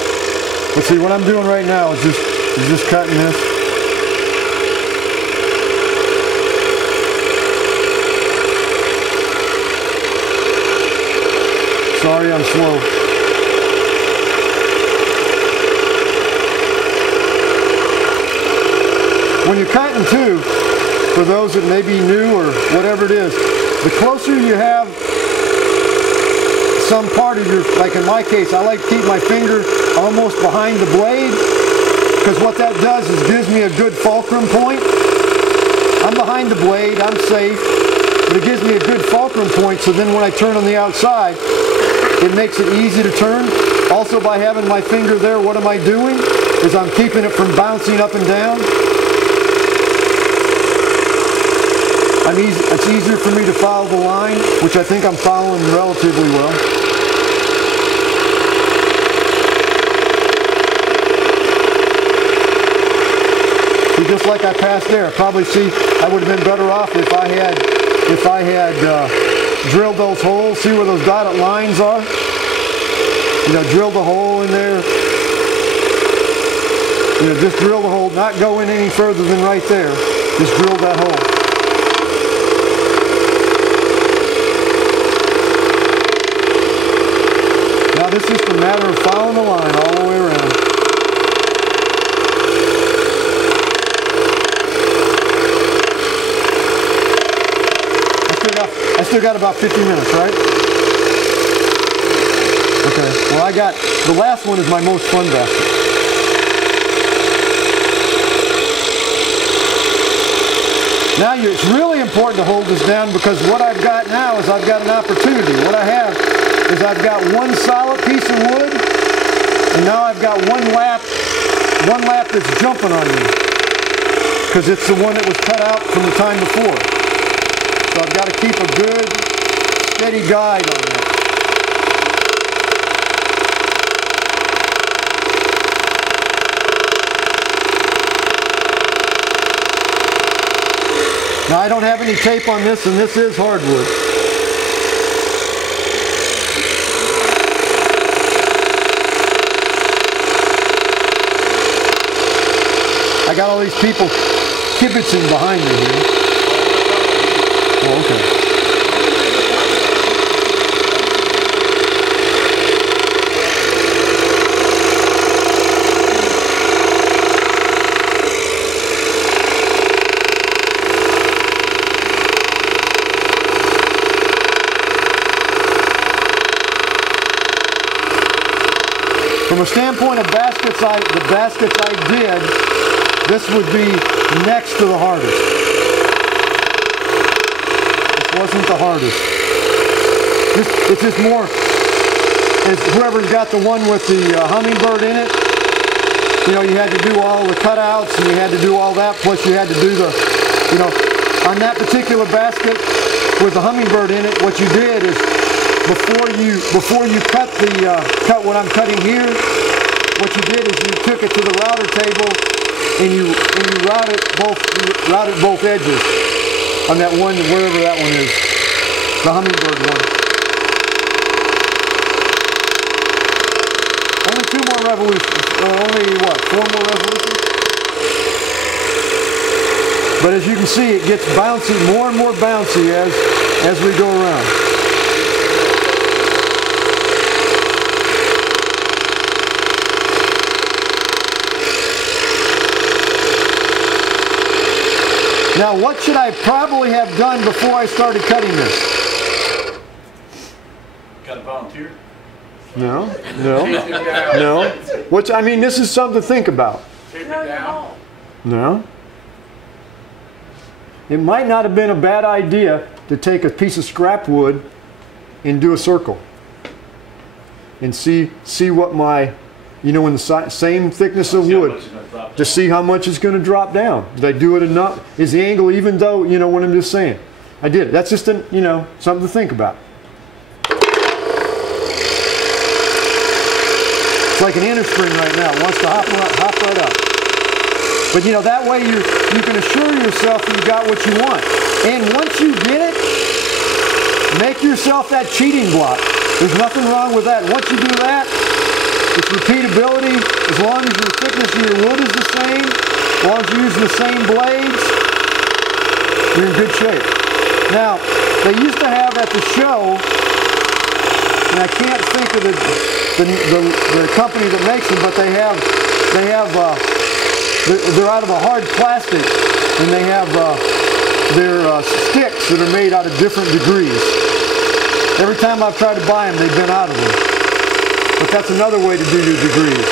But see, what I'm doing right now is just cutting this. Sorry, I'm slow. When you're cutting too, for those that may be new or whatever it is, the closer you have some part of your, like in my case, I like to keep my finger almost behind the blade, because what that does is gives me a good fulcrum point. I'm behind the blade, I'm safe, but it gives me a good fulcrum point, so then when I turn on the outside, it makes it easy to turn. Also, by having my finger there, what am I doing? Is I'm keeping it from bouncing up and down. It's easier for me to follow the line, which I think I'm following relatively well. See, just like I passed there, probably see I would have been better off if I had drilled those holes. See where those dotted lines are? You know, drill the hole in there. You know, just drill the hole, not go in any further than right there. Just drill that hole. Now this is just a matter of following the line all the way around. I still got about 50 minutes, right? Okay, well the last one is my most fun basket. Now it's really important to hold this down because what I've got now is I've got an opportunity. What I have is I've got one solid piece of wood, and now I've got one lap that's jumping on me because it's the one that was cut out from the time before. So I've got to keep a good, steady guide on that. Now I don't have any tape on this, and this is hardwood. I got all these people kibitzing behind me here. Oh, okay. From a standpoint of baskets, the baskets I did, This would be next to the hardest. This wasn't the hardest. It's just more, as whoever's got the one with the hummingbird in it, you know, you had to do all the cutouts and you had to do all that, plus you had to do the, you know, on that particular basket with the hummingbird in it, what you did is before you cut cut what I'm cutting here, what you did is you took it to the router table and you routed both edges on that one, wherever that one is, the hummingbird one. Only 2 more revolutions, only what, 4 more revolutions? But as you can see, it gets bouncy, more and more bouncy as we go around. Now, what should I probably have done before I started cutting this? Got a volunteer? No. Which, I mean, this is something to think about. Tip it down. No. It might not have been a bad idea to take a piece of scrap wood and do a circle. And see what my, you know, in the same thickness of wood, to see how much it's going to drop down. Did I do it enough? Is the angle even though, you know what I'm just saying? I did. That's just, you know, something to think about. It's like an inner spring right now. It wants to hop right up. But you know, that way you can assure yourself that you got what you want. And once you get it, make yourself that cheating block. There's nothing wrong with that. Once you do that, it's repeatability. As long as your thickness of your wood is the same, as long as you're using the same blades, you're in good shape. Now, they used to have at the show, and I can't think of the company that makes them, but they're out of a hard plastic, and they have their sticks that are made out of different degrees. Every time I've tried to buy them, they've been out of them. But that's another way to do your degrees.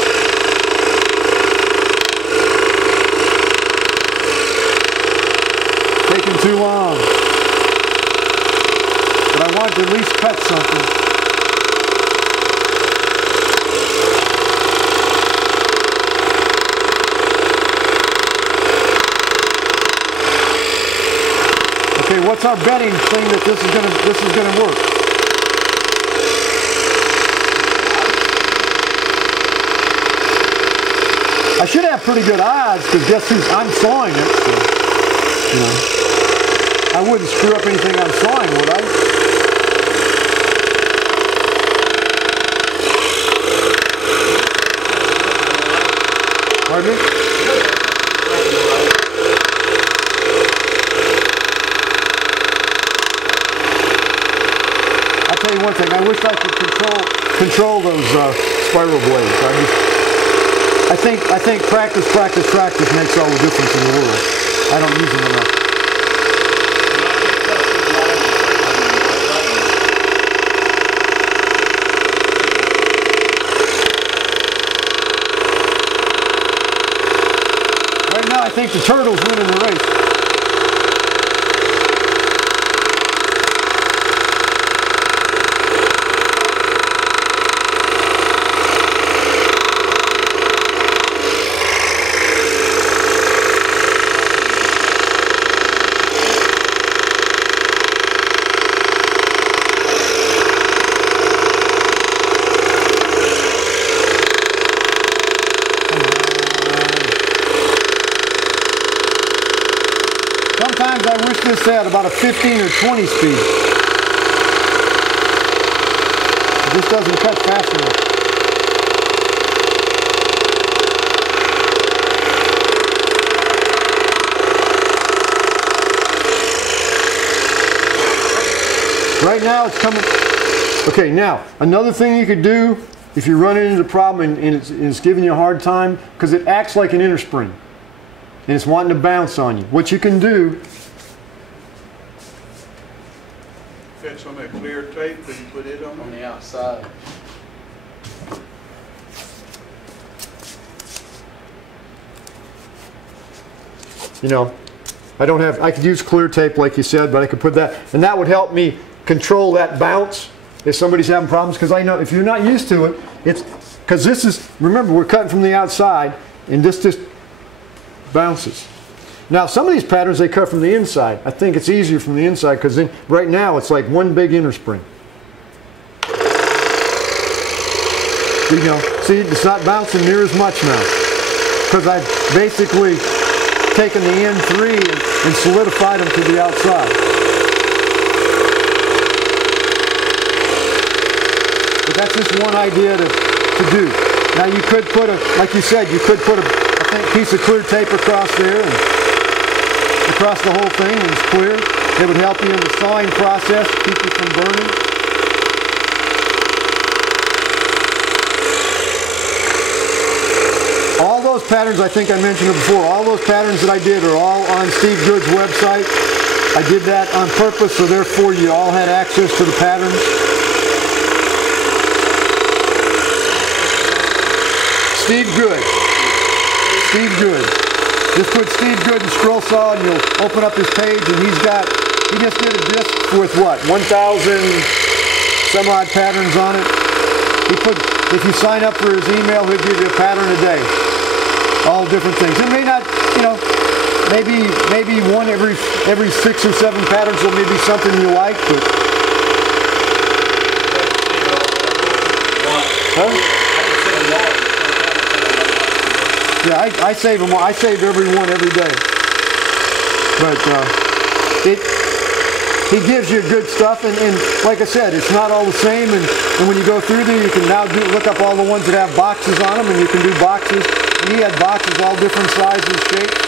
Taking too long. But I wanted to at least cut something. Okay, what's our betting thing that this is gonna work? I should have pretty good odds because guess who's I'm sawing it. So, you know, I wouldn't screw up anything I'm sawing, would I? Pardon me? I'll tell you one thing. I wish I could control those spiral blades. I think practice makes all the difference in the world. I don't use them enough. Right now, I think the turtle's winning the race. Sometimes I wish this had about a 15 or 20 speed. It just doesn't cut fast enough. Right now it's coming. Okay, now another thing you could do if you're running into a problem and it's giving you a hard time, because it acts like an inner spring. And it's wanting to bounce on you. What you can do, That's on that clear tape that you put it on? On the outside. you know, I don't have, I could use clear tape like you said, but I could put that, and that would help me control that bounce if somebody's having problems, because I know if you're not used to it, it's, because this is, remember we're cutting from the outside, and this just bounces. Now some of these patterns they cut from the inside. I think it's easier from the inside, because then right now it's like one big inner spring. You know, see, it's not bouncing near as much now, because I've basically taken the N3 and solidified them to the outside. But that's just one idea to do. Now you could put a, like you said, you could put a, I think, piece of clear tape across there and across the whole thing, and it's clear. It would help you in the sawing process, keep you from burning. All those patterns, I think I mentioned it before, all those patterns that I did are all on Steve Good's website. I did that on purpose, so therefore you all had access to the patterns. Steve Good. Steve Good. Just put Steve Good in Scroll Saw and you'll open up his page, and he just did a disc with what, 1,000 some odd patterns on it. He put, if you sign up for his email, he'll give you a pattern a day. All different things. It may not, you know, maybe one every 6 or 7 patterns will maybe something you like, but. Huh? Yeah, I save them all. I save every one every day. But he gives you good stuff, and like I said, it's not all the same. And when you go through there, you can now look up all the ones that have boxes on them, and you can do boxes. And he had boxes all different sizes, shapes.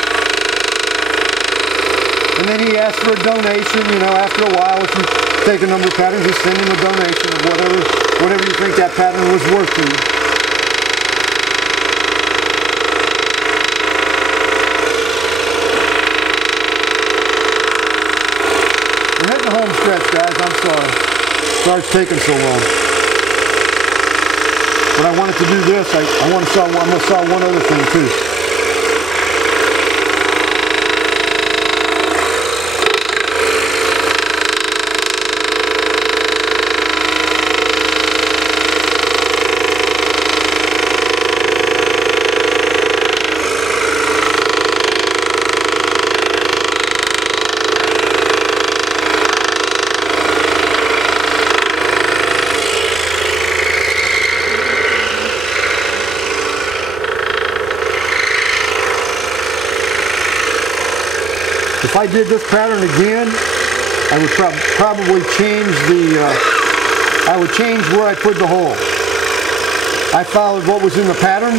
And then he asked for a donation. You know, after a while, if you take a number of patterns, just send him a donation of whatever you think that pattern was worth to you. We're hitting the home stretch, guys. I'm sorry. Sorry it's taking so long. But I wanted to do this. I'm going to saw one other thing too. If I did this pattern again, I would probably change I would change where I put the hole. I followed what was in the pattern.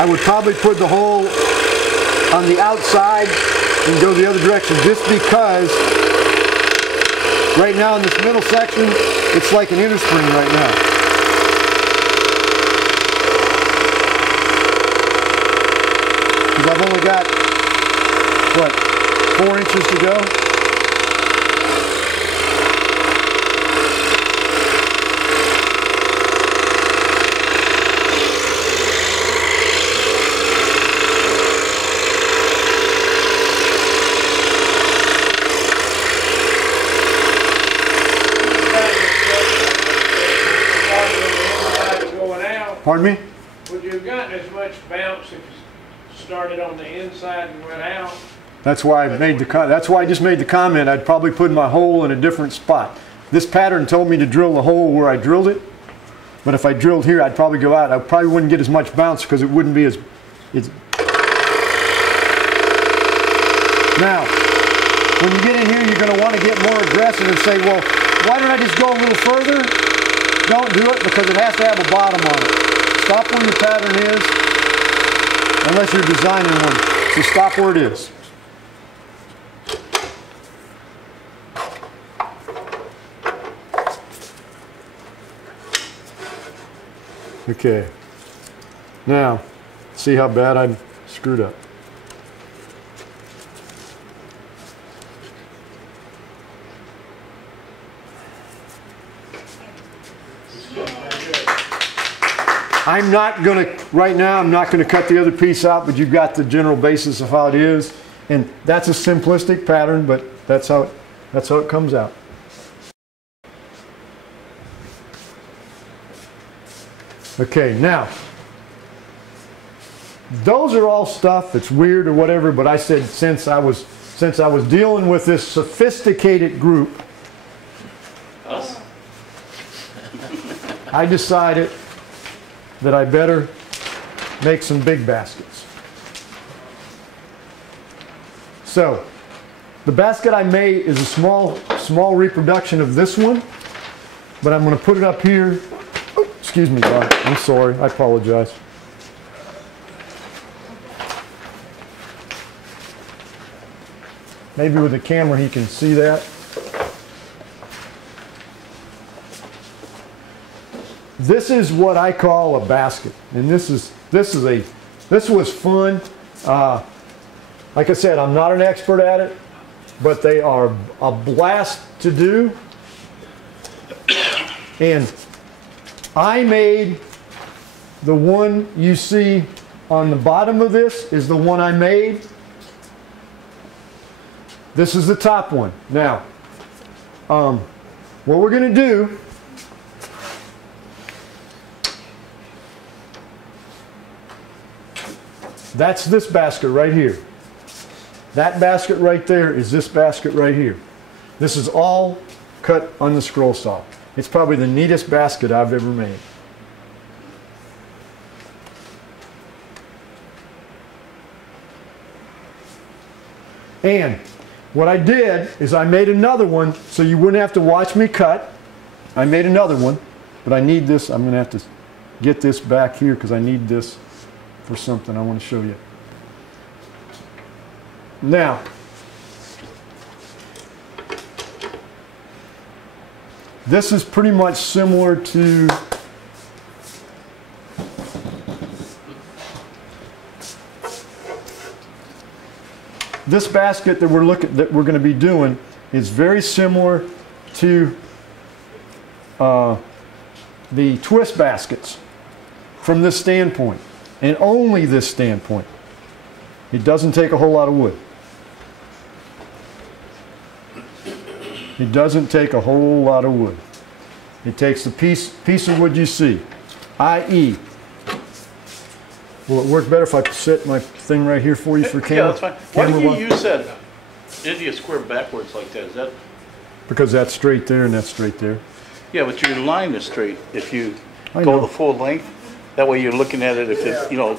I would probably put the hole on the outside and go the other direction, just because right now in this middle section, it's like an inner spring right now. Because I've only got, what, 4 inches to go. Pardon me? Would you have gotten as much bounce if you started on the inside and went out? That's why I made that's why I just made the comment. I'd probably put my hole in a different spot. This pattern told me to drill the hole where I drilled it, but if I drilled here, I'd probably go out. I probably wouldn't get as much bounce because it wouldn't be as. Now, when you get in here, you're going to want to get more aggressive and say, well, why don't I just go a little further? Don't do it, because it has to have a bottom on it. Stop where your pattern is, unless you're designing one. So stop where it is. Okay. Now, see how bad I screwed up. I'm not going to, right now, I'm not going to cut the other piece out, but you've got the general basis of how it is. And that's a simplistic pattern, but that's how it comes out. Okay, now, those are all stuff that's weird or whatever, but I said since I was dealing with this sophisticated group, I decided that I better make some big baskets. So, the basket I made is a small reproduction of this one, but I'm going to put it up here. Oh, excuse me, Bob. I'm sorry. I apologize. Maybe with the camera he can see that. This is what I call a basket, and this was fun. Like I said, I'm not an expert at it, but they are a blast to do. And I made the one you see on the bottom of this is the one I made. This is the top one. Now, what we're going to do, that's this basket right here. That basket right there is this basket right here. This is all cut on the scroll saw. It's probably the neatest basket I've ever made. And what I did is I made another one so you wouldn't have to watch me cut. I made another one, but I need this. I'm going to have to get this back here because I need this for something I want to show you. Now, this is pretty much similar to this basket that we're going to be doing is very similar to the twist baskets from this standpoint, and only this standpoint. It doesn't take a whole lot of wood. It doesn't take a whole lot of wood. It takes the piece of wood you see, i.e. Will it work better if I set my thing right here for you for camera? Yeah, that's fine. Why do you use that India square backwards like that? Is that because that's straight there and that's straight there? Yeah, but your line is straight. If you go the full length, that way you're looking at it if it's, you know,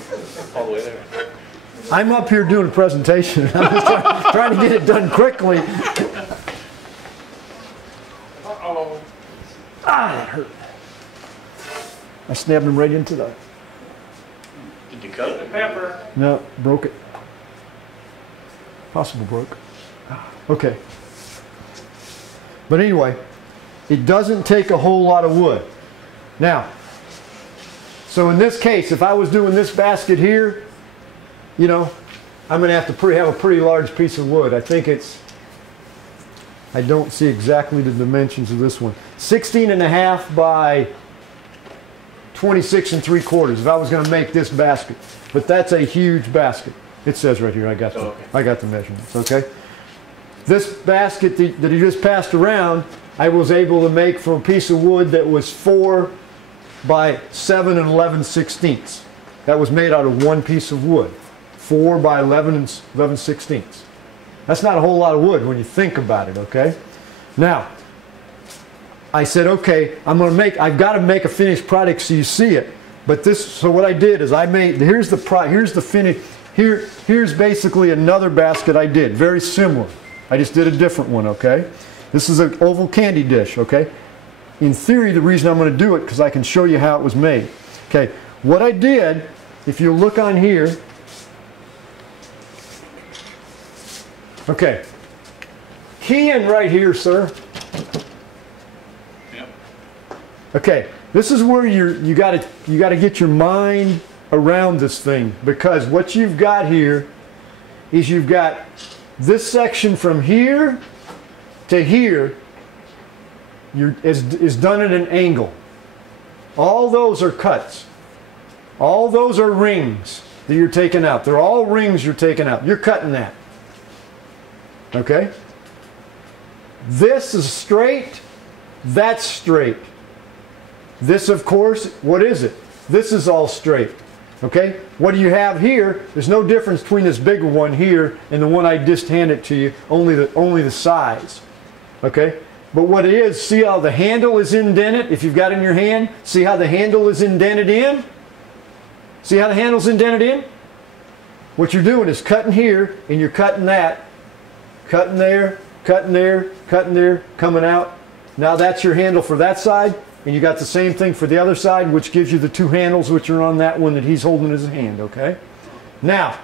all the way there. I'm up here doing a presentation. I'm just trying to get it done quickly. Uh-oh. Ah, that hurt. I snapped him right into the... Did you cut it? Pepper. No, broke it. Possible broke. Okay. But anyway, it doesn't take a whole lot of wood. Now, so in this case, if I was doing this basket here, you know, I'm going to have to have a pretty large piece of wood. I think it's, I don't see exactly the dimensions of this one. 16.5 by 26 3/4 if I was going to make this basket. But that's a huge basket. It says right here, I got the measurements, okay? This basket that he just passed around, I was able to make from a piece of wood that was 4 by 7 11/16. That was made out of one piece of wood. 4 by 11/16. That's not a whole lot of wood when you think about it, okay? Now, I said, okay, I've got to make a finished product so you see it. But so what I did is I made, here's the finish, here's basically another basket I did, very similar. I just did a different one, okay? This is an oval candy dish, okay? In theory, the reason I'm going to do it because I can show you how it was made. Okay, what I did, if you look on here, okay, key in right here, sir. Yep. Okay, this is where you got to get your mind around this thing, because what you've got here is you've got this section from here to here is done at an angle. All those are cuts. All those are rings that you're taking out. They're all rings you're taking out. You're cutting that. Okay? This is straight, that's straight. This, of course, what is it? This is all straight. Okay? What do you have here? There's no difference between this bigger one here and the one I just handed to you, only the size. Okay? But what it is, see how the handle is indented? If you've got it in your hand, see how the handle is indented in? See how the handle's indented in? What you're doing is cutting here, and you're cutting that. Cutting there, cutting there, cutting there, coming out. Now that's your handle for that side, and you got the same thing for the other side, which gives you the two handles which are on that one that he's holding in his hand, okay? Now,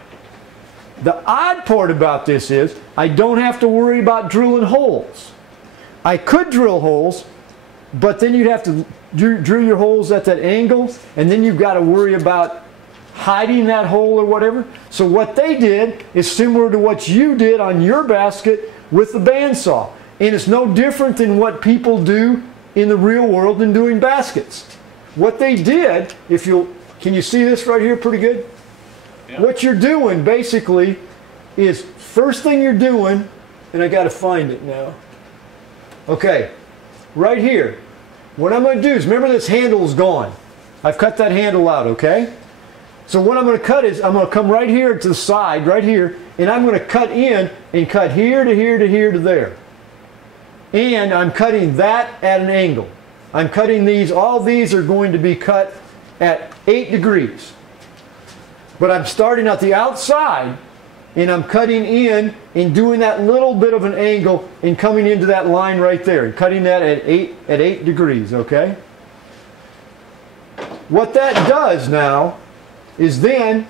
the odd part about this is, I don't have to worry about drilling holes. I could drill holes, but then you'd have to drill your holes at that angle, and then you've got to worry about hiding that hole or whatever. So what they did is similar to what you did on your basket with the bandsaw. And it's no different than what people do in the real world in doing baskets. What they did, can you see this right here pretty good? Yeah. What you're doing basically is, first thing you're doing, and I got to find it now. Okay, right here. What I'm going to do is, remember this handle is gone. I've cut that handle out, okay? So what I'm going to cut is, I'm going to come right here to the side, right here, and I'm going to cut in and cut here to here to here to there. And I'm cutting that at an angle. I'm cutting these, all these are going to be cut at 8 degrees. But I'm starting at the outside, and I'm cutting in and doing that little bit of an angle and coming into that line right there and cutting that at 8 degrees, okay? What that does now is then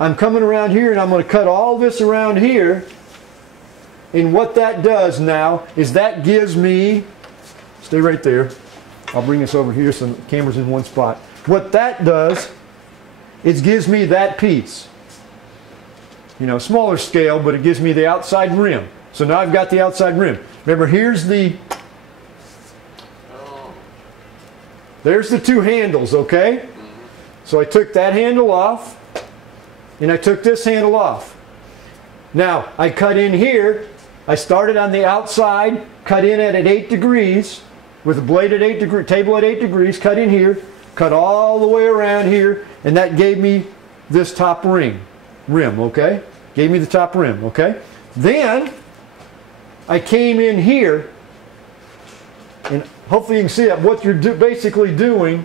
I'm coming around here and I'm going to cut all this around here, and what that does now is that gives me, stay right there, I'll bring this over here so the camera's in one spot. What that does is gives me that piece. You know, smaller scale, but it gives me the outside rim. So now I've got the outside rim. Remember, there's the two handles, okay? So I took that handle off, and I took this handle off. Now, I cut in here. I started on the outside, cut in at 8 degrees, with a blade at 8 degrees, table at 8 degrees, cut in here, cut all the way around here, and that gave me this top rim, okay? Gave me the top rim, okay? Then, I came in here, and hopefully you can see that what you're basically doing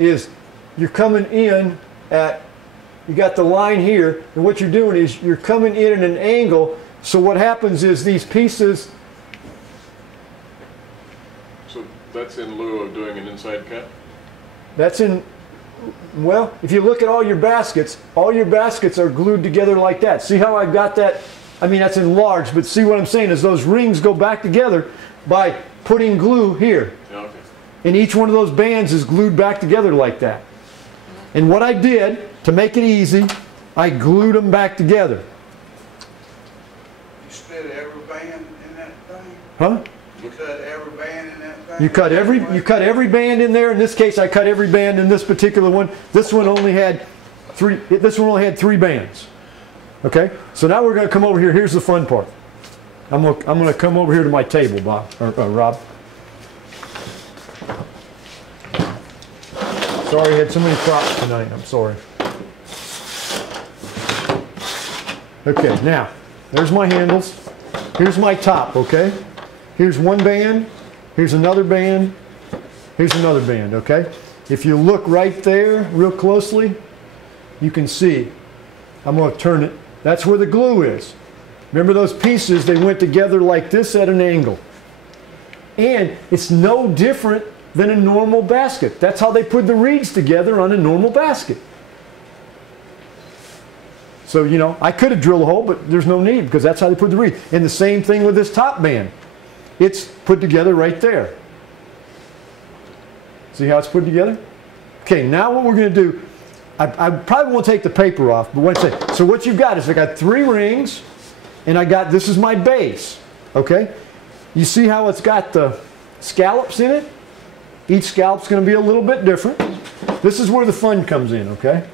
is you're coming in at, you got the line here, and what you're doing is you're coming in at an angle, so what happens is these pieces... So that's in lieu of doing an inside cut? That's in... Well, if you look at all your baskets are glued together like that. See how I've got that? I mean, that's enlarged, but see what I'm saying is those rings go back together by putting glue here. Yeah, okay. And each one of those bands is glued back together like that. And what I did, to make it easy, I glued them back together. You split every band in that thing? Huh? You cut every band in that thing? You cut every band in there. In this case, I cut every band in this particular one. This one only had 3 bands. Okay? So now we're going to come over here. Here's the fun part. I'm going to come over here to my table, Bob, or Rob. Sorry I had so many props tonight. I'm sorry. Okay, now, there's my handles. Here's my top, okay? Here's one band. Here's another band. Here's another band, okay? If you look right there real closely, you can see. I'm going to turn it. That's where the glue is. Remember those pieces, they went together like this at an angle. And it's no different than a normal basket. That's how they put the reeds together on a normal basket. So, you know, I could have drilled a hole, but there's no need because that's how they put the reed. And the same thing with this top band. It's put together right there. See how it's put together? Okay, now what we're going to do, I probably won't take the paper off, but so what you've got is I got 3 rings, and this is my base, okay? You see how it's got the scallops in it? Each scallop's going to be a little bit different. This is where the fun comes in, okay?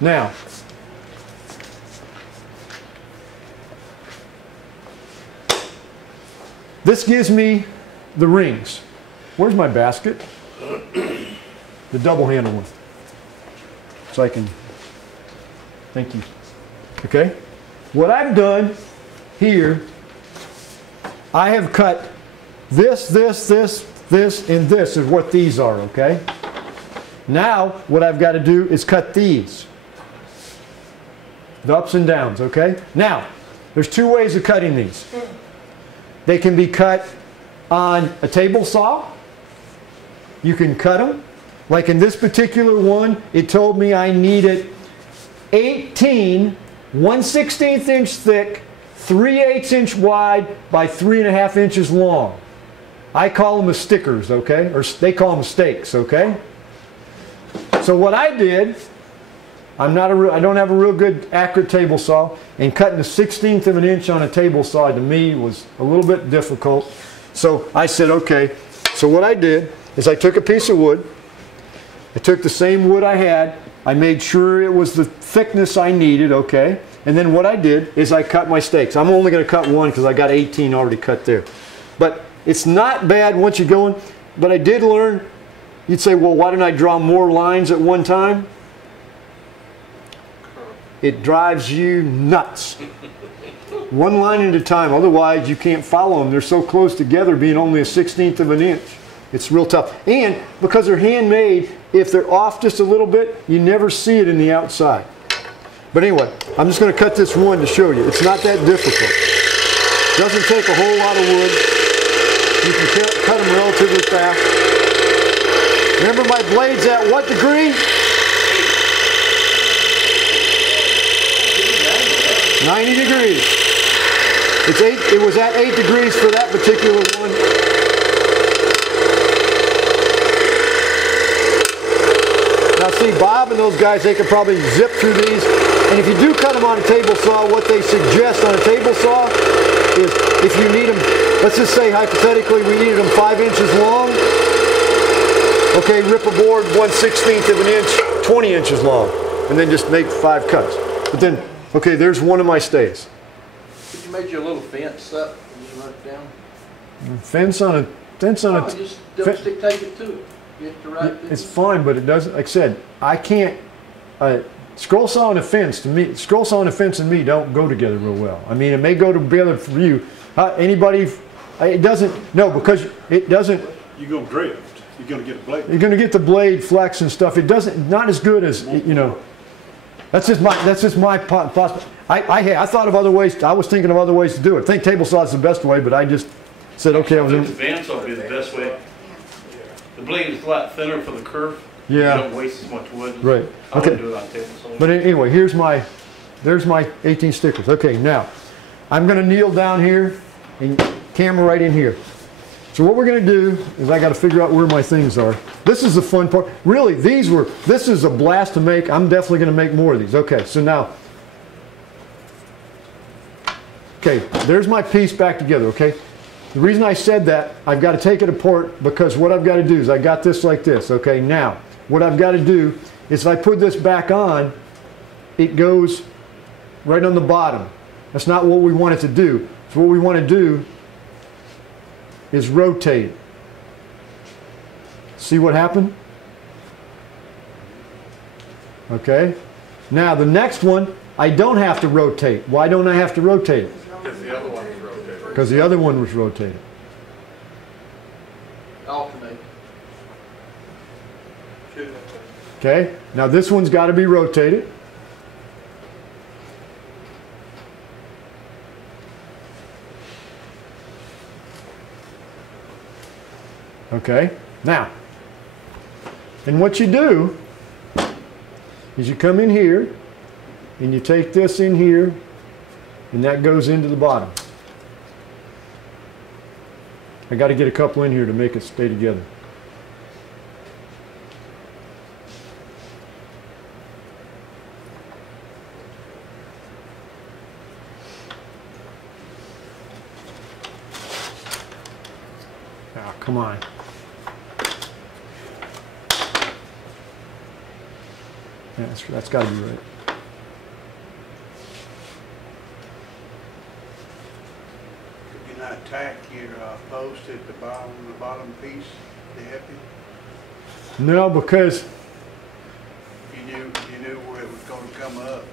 Now, this gives me the rings. Where's my basket? The double handle one. So I can, thank you. Okay? What I've done here, I have cut this, and this is what these are, okay? Now, what I've got to do is cut these. The ups and downs, okay? Now, there's two ways of cutting these. They can be cut on a table saw. You can cut them. Like in this particular one, it told me I needed 18 1/16 inch thick, 3/8 inch wide by 3.5 inches long. I call them stickers, okay? Or they call them steaks, okay? So what I did, I don't have a real good accurate table saw, and cutting a 1/16 of an inch on a table saw to me was a little bit difficult. So I said, okay. So what I did is I took a piece of wood, I took the same wood I had, I made sure it was the thickness I needed, okay? And then what I did is I cut my steaks. I'm only going to cut one because I got 18 already cut there. But it's not bad once you go in. But I did learn, you'd say, well, why didn't I draw more lines at one time? It drives you nuts. One line at a time, otherwise you can't follow them. They're so close together, being only a 1/16 of an inch. It's real tough. And because they're handmade, if they're off just a little bit, you never see it in the outside. But anyway, I'm just going to cut this one to show you. It's not that difficult. Doesn't take a whole lot of wood. You can cut them relatively fast. Remember my blade's at what degree? 90 degrees. It was at 8 degrees for that particular one. Now see, Bob and those guys, they could probably zip through these. And if you do cut them on a table saw, what they suggest on a table saw is if you need them, let's just say hypothetically we needed them 5 inches long. Okay, rip a board 1/16 of an inch, 20 inches long. And then just make 5 cuts. But then, okay, there's one of my stays. Could you make your little fence up and you run it down? Fence on a No, just double stick tape it to it. Get the right It's fine, but it doesn't, like I said, I can't, scroll saw and a fence, to me, scroll saw and a fence and me don't go together real well. I mean, it may go together for you. Anybody, it doesn't, no, because it doesn't. You're going to drift. You're going to get a blade. You're going to get the blade flex and stuff. It doesn't, not as good as, you know, that's just my possible. I thought of other ways, I was thinking of other ways to do it. I think table saw is the best way, but I just said, okay, I was in. The bandsaw would be the best way. The blade is a lot thinner for the curve. Yeah. You don't waste as much wood. Right. I Okay. wouldn't do it on table saw. But anyway, there's my 18 stickers. Okay, now, I'm going to kneel down here and camera right in here. So what we're going to do is I got to figure out where my things are. This is the fun part. Really, this is a blast to make. I'm definitely going to make more of these. Okay, so now, okay, there's my piece back together, okay? The reason I said that, I've got to take it apart because what I've got to do is I got this like this, okay? Now, what I've got to do is if I put this back on, it goes right on the bottom. That's not what we want it to do. So what we want to do is rotate. See what happened? Okay. Now the next one, I don't have to rotate. Why don't I have to rotate it? Because the other one was rotated. Because the other one was rotated. Alternate. Okay. Now this one's got to be rotated. Okay. Now, and what you do is you come in here and you take this in here and that goes into the bottom. I got to get a couple in here to make it stay together. Oh, come on. Yeah, that's got to be right. Could you not tack your post at the bottom piece to help you? No, because You knew where it was going to come up.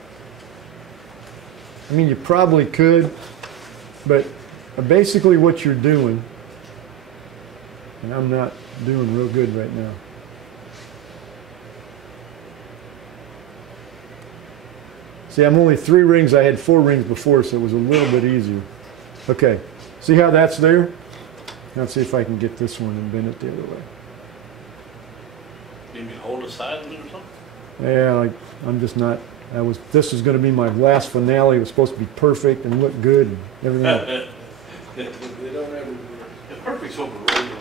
I mean, you probably could, but basically what you're doing, and I'm not doing real good right now. See, I'm only 3 rings. I had 4 rings before, so it was a little bit easier. Okay, see how that's there? Now let's see if I can get this one and bend it the other way. You mean hold the side of it or something? Yeah, I'm just not. This is going to be my last finale. It was supposed to be perfect and look good and everything else. They don't ever work. The perfect's overrated.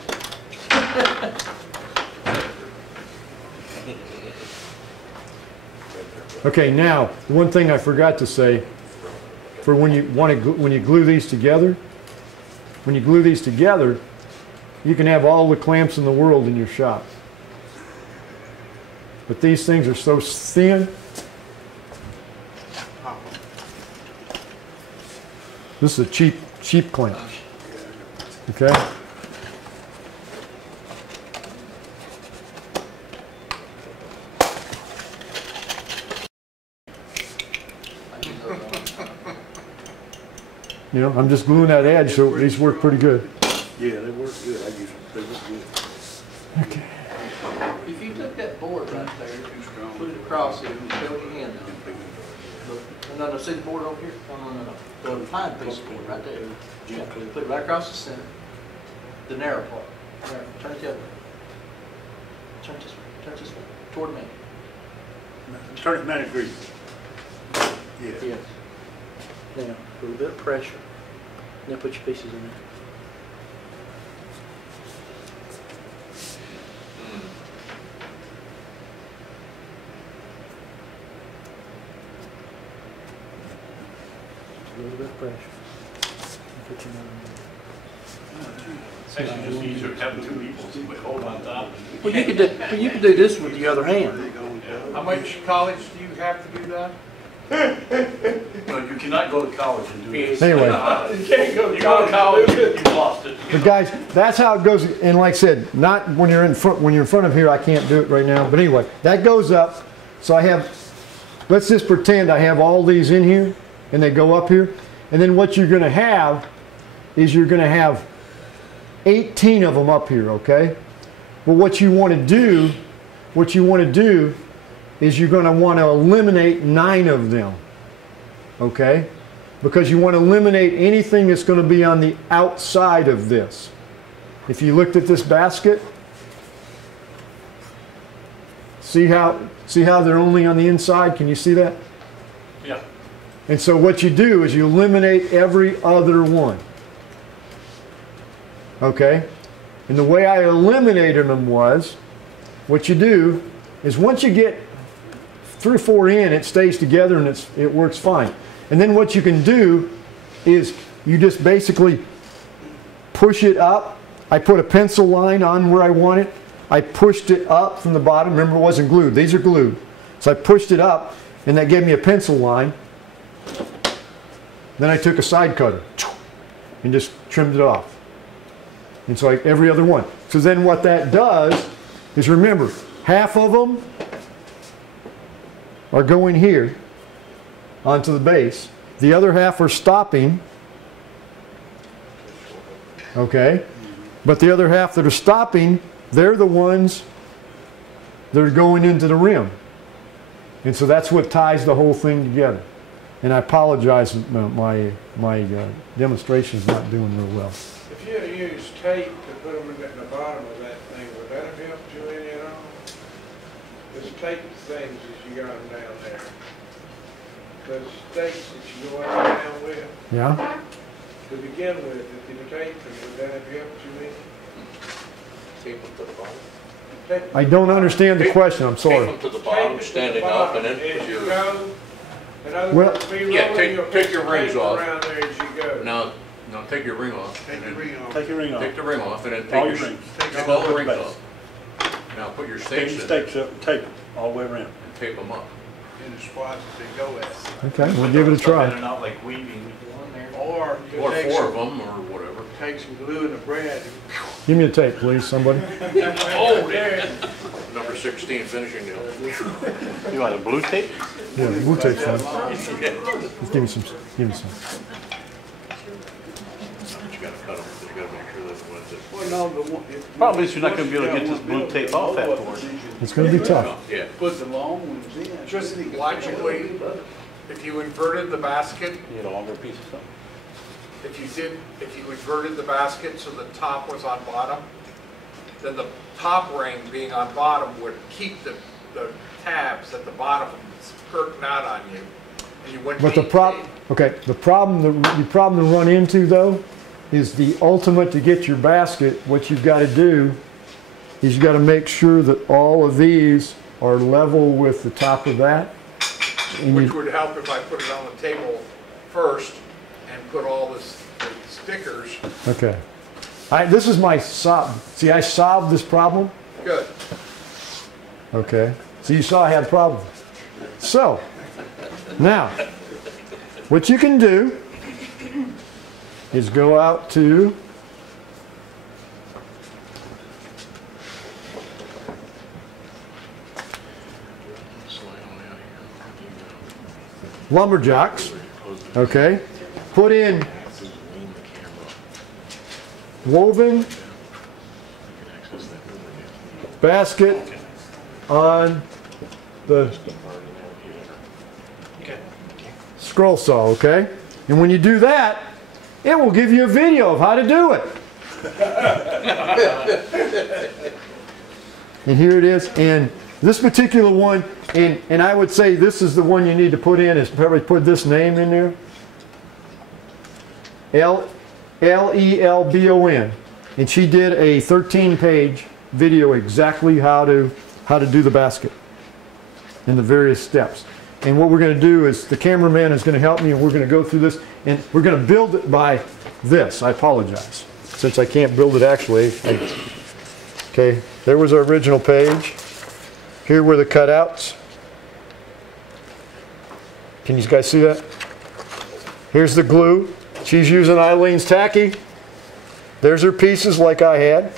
Okay, now one thing I forgot to say for when you glue these together. When you glue these together, you can have all the clamps in the world in your shop. But these things are so thin. This is a cheap clamp. Okay? You know, I'm just gluing that edge, so these work pretty good. Yeah, they work good. I use them. They work good. Okay. If you took that board right there, put it across it, and held your hand on it. No, see the board over here? No. The fine piece of board right there. Yeah, put it right across the center. The narrow part. Turn it the other way. Turn this way. Toward me. Turn it 90 degrees. Yeah. Yes. Now, put a little bit of pressure. Now put your pieces in there. A little bit of pressure. Put your nose in. It's actually just easier having 2 people, so we hold on top. Well, you could do this with the other hand. How much college do you have to do that? No, you cannot go to college and do this. Anyway. You can't go You go to college, you've lost it. But guys, that's how it goes. And like I said, not when you're in front. When you're in front of here, I can't do it right now. But anyway, that goes up. So I have. Let's just pretend I have all these in here, and they go up here. And then what you're going to have is you're going to have 18 of them up here. Okay. Well, what you want to do is you're going to want to eliminate 9 of them. Okay. Because you want to eliminate anything that's going to be on the outside of this. If you looked at this basket, see how they're only on the inside? Can you see that? Yeah. And so what you do is you eliminate every other one. Okay? And the way I eliminated them was, what you do is once you get 3 or 4 in, it stays together and it works fine. And then what you can do is you just basically push it up. I put a pencil line on where I want it. I pushed it up from the bottom. Remember, it wasn't glued. These are glued. So I pushed it up, and that gave me a pencil line. Then I took a side cutter and just trimmed it off. And so every other one. So then what that does is, remember, half of them are going here onto the base. The other half are stopping. Okay? But the other half that are stopping, they're the ones that are going into the rim. And so that's what ties the whole thing together. And I apologize, my demonstration's not doing real well. If you had used tape to put them in the bottom of that thing, would that have helped you any at all? There's tape things as you got them down there. Those stakes that you go up and down with, Yeah? to begin with, if you tape them, would that have helped you any? Tape them to the bottom. Tape- I don't understand the question, I'm Tape sorry. them to the tape bottom, it to the standing up, bottom and then as put you your, go. In other Well- words, be Yeah, rolling take- your take piece your of rings tape off. around there as you go. no, take your ring off. Take and the then ring off. Take your ring off. Take the ring off, and then All take your your, rings. take all all the the rings base. off. Now put your Take stakes your in stakes up and tape them all the way around. and tape them up. In the spots that they go at. Okay, we'll give it a try. And not like weaving. Or Or 4 of them, or whatever. take some glue and a bread. Give me a tape, please, somebody. Oh, there. Number 16, finishing deal. You want a blue tape? Yeah, blue tape's fine. Just give me some. Give me some. You gotta cut them, you gotta make sure those ones that. Well, no, the one. Problem is you're not gonna be able to get this blue tape off afterwards. It's going to be tough. Yeah. Put the long ones in. Just logically, if you inverted the basket, You get a longer piece of stuff. if you inverted the basket so the top was on bottom, then the top ring being on bottom would keep the tabs at the bottom from skirting out on you. And you wouldn't But the problem to run into though is the ultimate to get your basket. What you've got to do is you've got to make sure that all of these are level with the top of that. And Which would help if I put it on the table first and put all the stickers. okay. This is my solve. See, I solved this problem. Good. Okay. So you saw I had a problem. So now, what you can do is go out to Lumberjacks. Okay. Put in woven basket on the scroll saw, okay? And when you do that, it will give you a video of how to do it. And here it is. And this particular one, and I would say this is the one you need to put in, is probably put this name in there. L-E-L-B-O-N. And she did a 13-page video exactly how to do the basket and the various steps. And what we're going to do is the cameraman is going to help me, and we're going to go through this, and we're going to build it by this. I apologize, since I can't build it actually. Okay, there was our original page. Here were the cutouts. Can you guys see that? Here's the glue. She's using Eileen's tacky. There's her pieces like I had.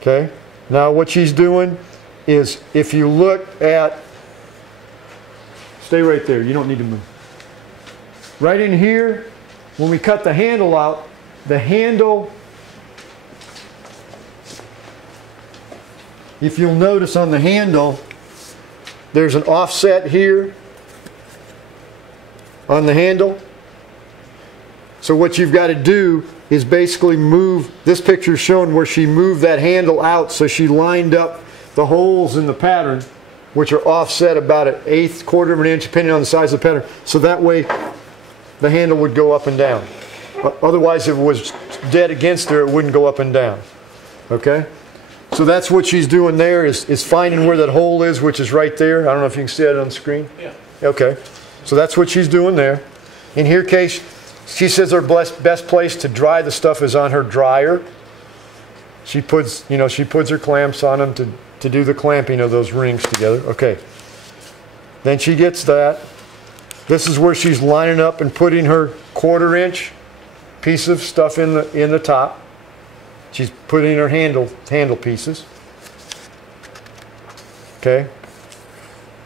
Okay, now what she's doing is, if you look at, stay right there, you don't need to move. Right in here, when we cut the handle out, the handle, if you'll notice on the handle, there's an offset here on the handle. So what you've got to do is basically move, this picture is showing where she moved that handle out, so she lined up the holes in the pattern, which are offset about an eighth, quarter of an inch, depending on the size of the pattern. So that way the handle would go up and down. Otherwise, if it was dead against her, it wouldn't go up and down. Okay? So that's what she's doing there, is finding where that hole is, which is right there. I don't know if you can see that on the screen. Yeah. Okay. So that's what she's doing there. In her case, she says her best place to dry the stuff is on her dryer. She puts, she puts her clamps on them to do the clamping of those rings together. Okay. Then she gets that. This is where she's lining up and putting her 1/4-inch piece of stuff in the top. She's putting her handle pieces. Okay.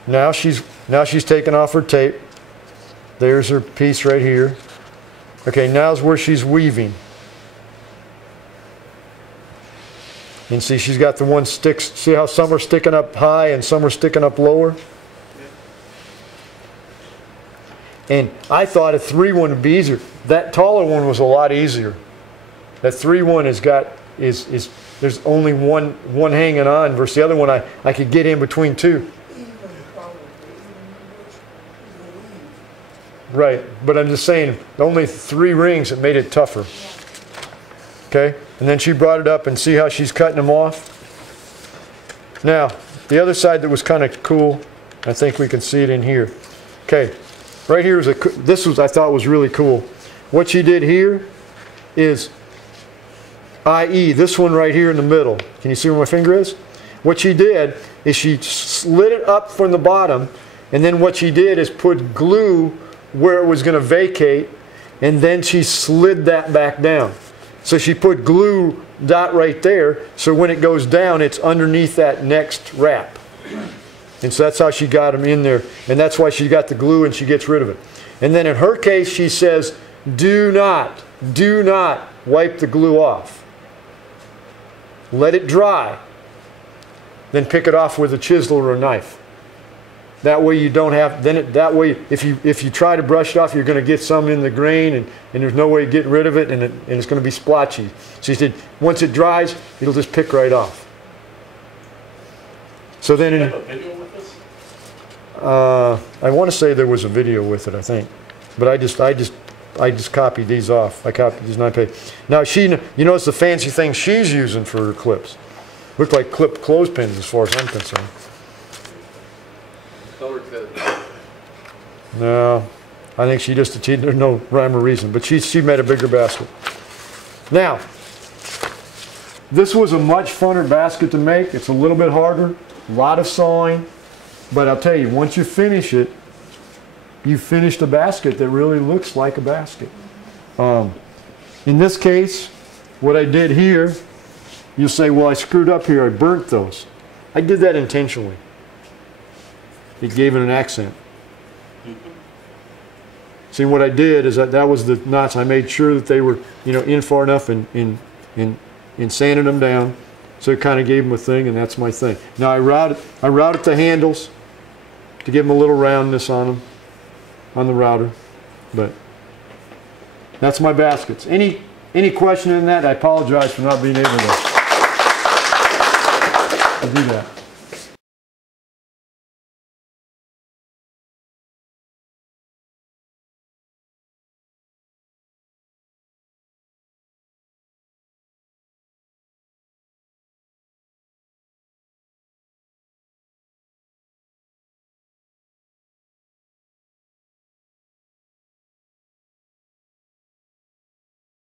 Now she's taking off her tape. There's her piece right here. Okay, now's where she's weaving. And see, she's got the one sticks. See how some are sticking up high and some are sticking up lower? And I thought a 3-1 would be easier. That taller one was a lot easier. That 3-1 is there's only one hanging on, versus the other one I could get in between two. Right, but I'm just saying, only 3 rings, it made it tougher. Okay, and then she brought it up, and see how she's cutting them off? Now, the other side that was kind of cool, I think we can see it in here. Okay, right here is I thought was really cool. What she did here is, i.e., this one right here in the middle. Can you see where my finger is? What she did is she slid it up from the bottom, and then what she did is put glue where it was going to vacate, and then she slid that back down. So she put glue dot right there, so when it goes down, it's underneath that next wrap. And so that's how she got them in there, and that's why she got the glue and she gets rid of it. And then in her case, she says, do not wipe the glue off. Let it dry. Then pick it off with a chisel or a knife. That way you don't have, that way if you try to brush it off, you're going to get some in the grain, and there's no way of getting rid of it, and it's going to be splotchy. So she said, once it dries, it'll just pick right off. So then, You have a video with this? I want to say there was a video with it, I think, but I just copied these off. I copied these 9 pages. Now you notice the fancy thing she's using for her clips. Look like clipped clothespins as far as I'm concerned. Color code. No, I think she just achieved, there's no rhyme or reason, but she made a bigger basket. Now, this was a much funner basket to make. It's a little bit harder, a lot of sawing, but I'll tell you, once you finish it, you finished a basket that really looks like a basket. In this case, what I did here, you'll say, well, I screwed up here, I burnt those. I did that intentionally. It gave it an accent. See, what I did is that was the knots. I made sure that they were, in far enough and sanded them down, so it kind of gave them a thing, and that's my thing. Now I routed the handles to give them a little roundness on them, on the router, but that's my baskets. Any question in that? I apologize for not being able to do that.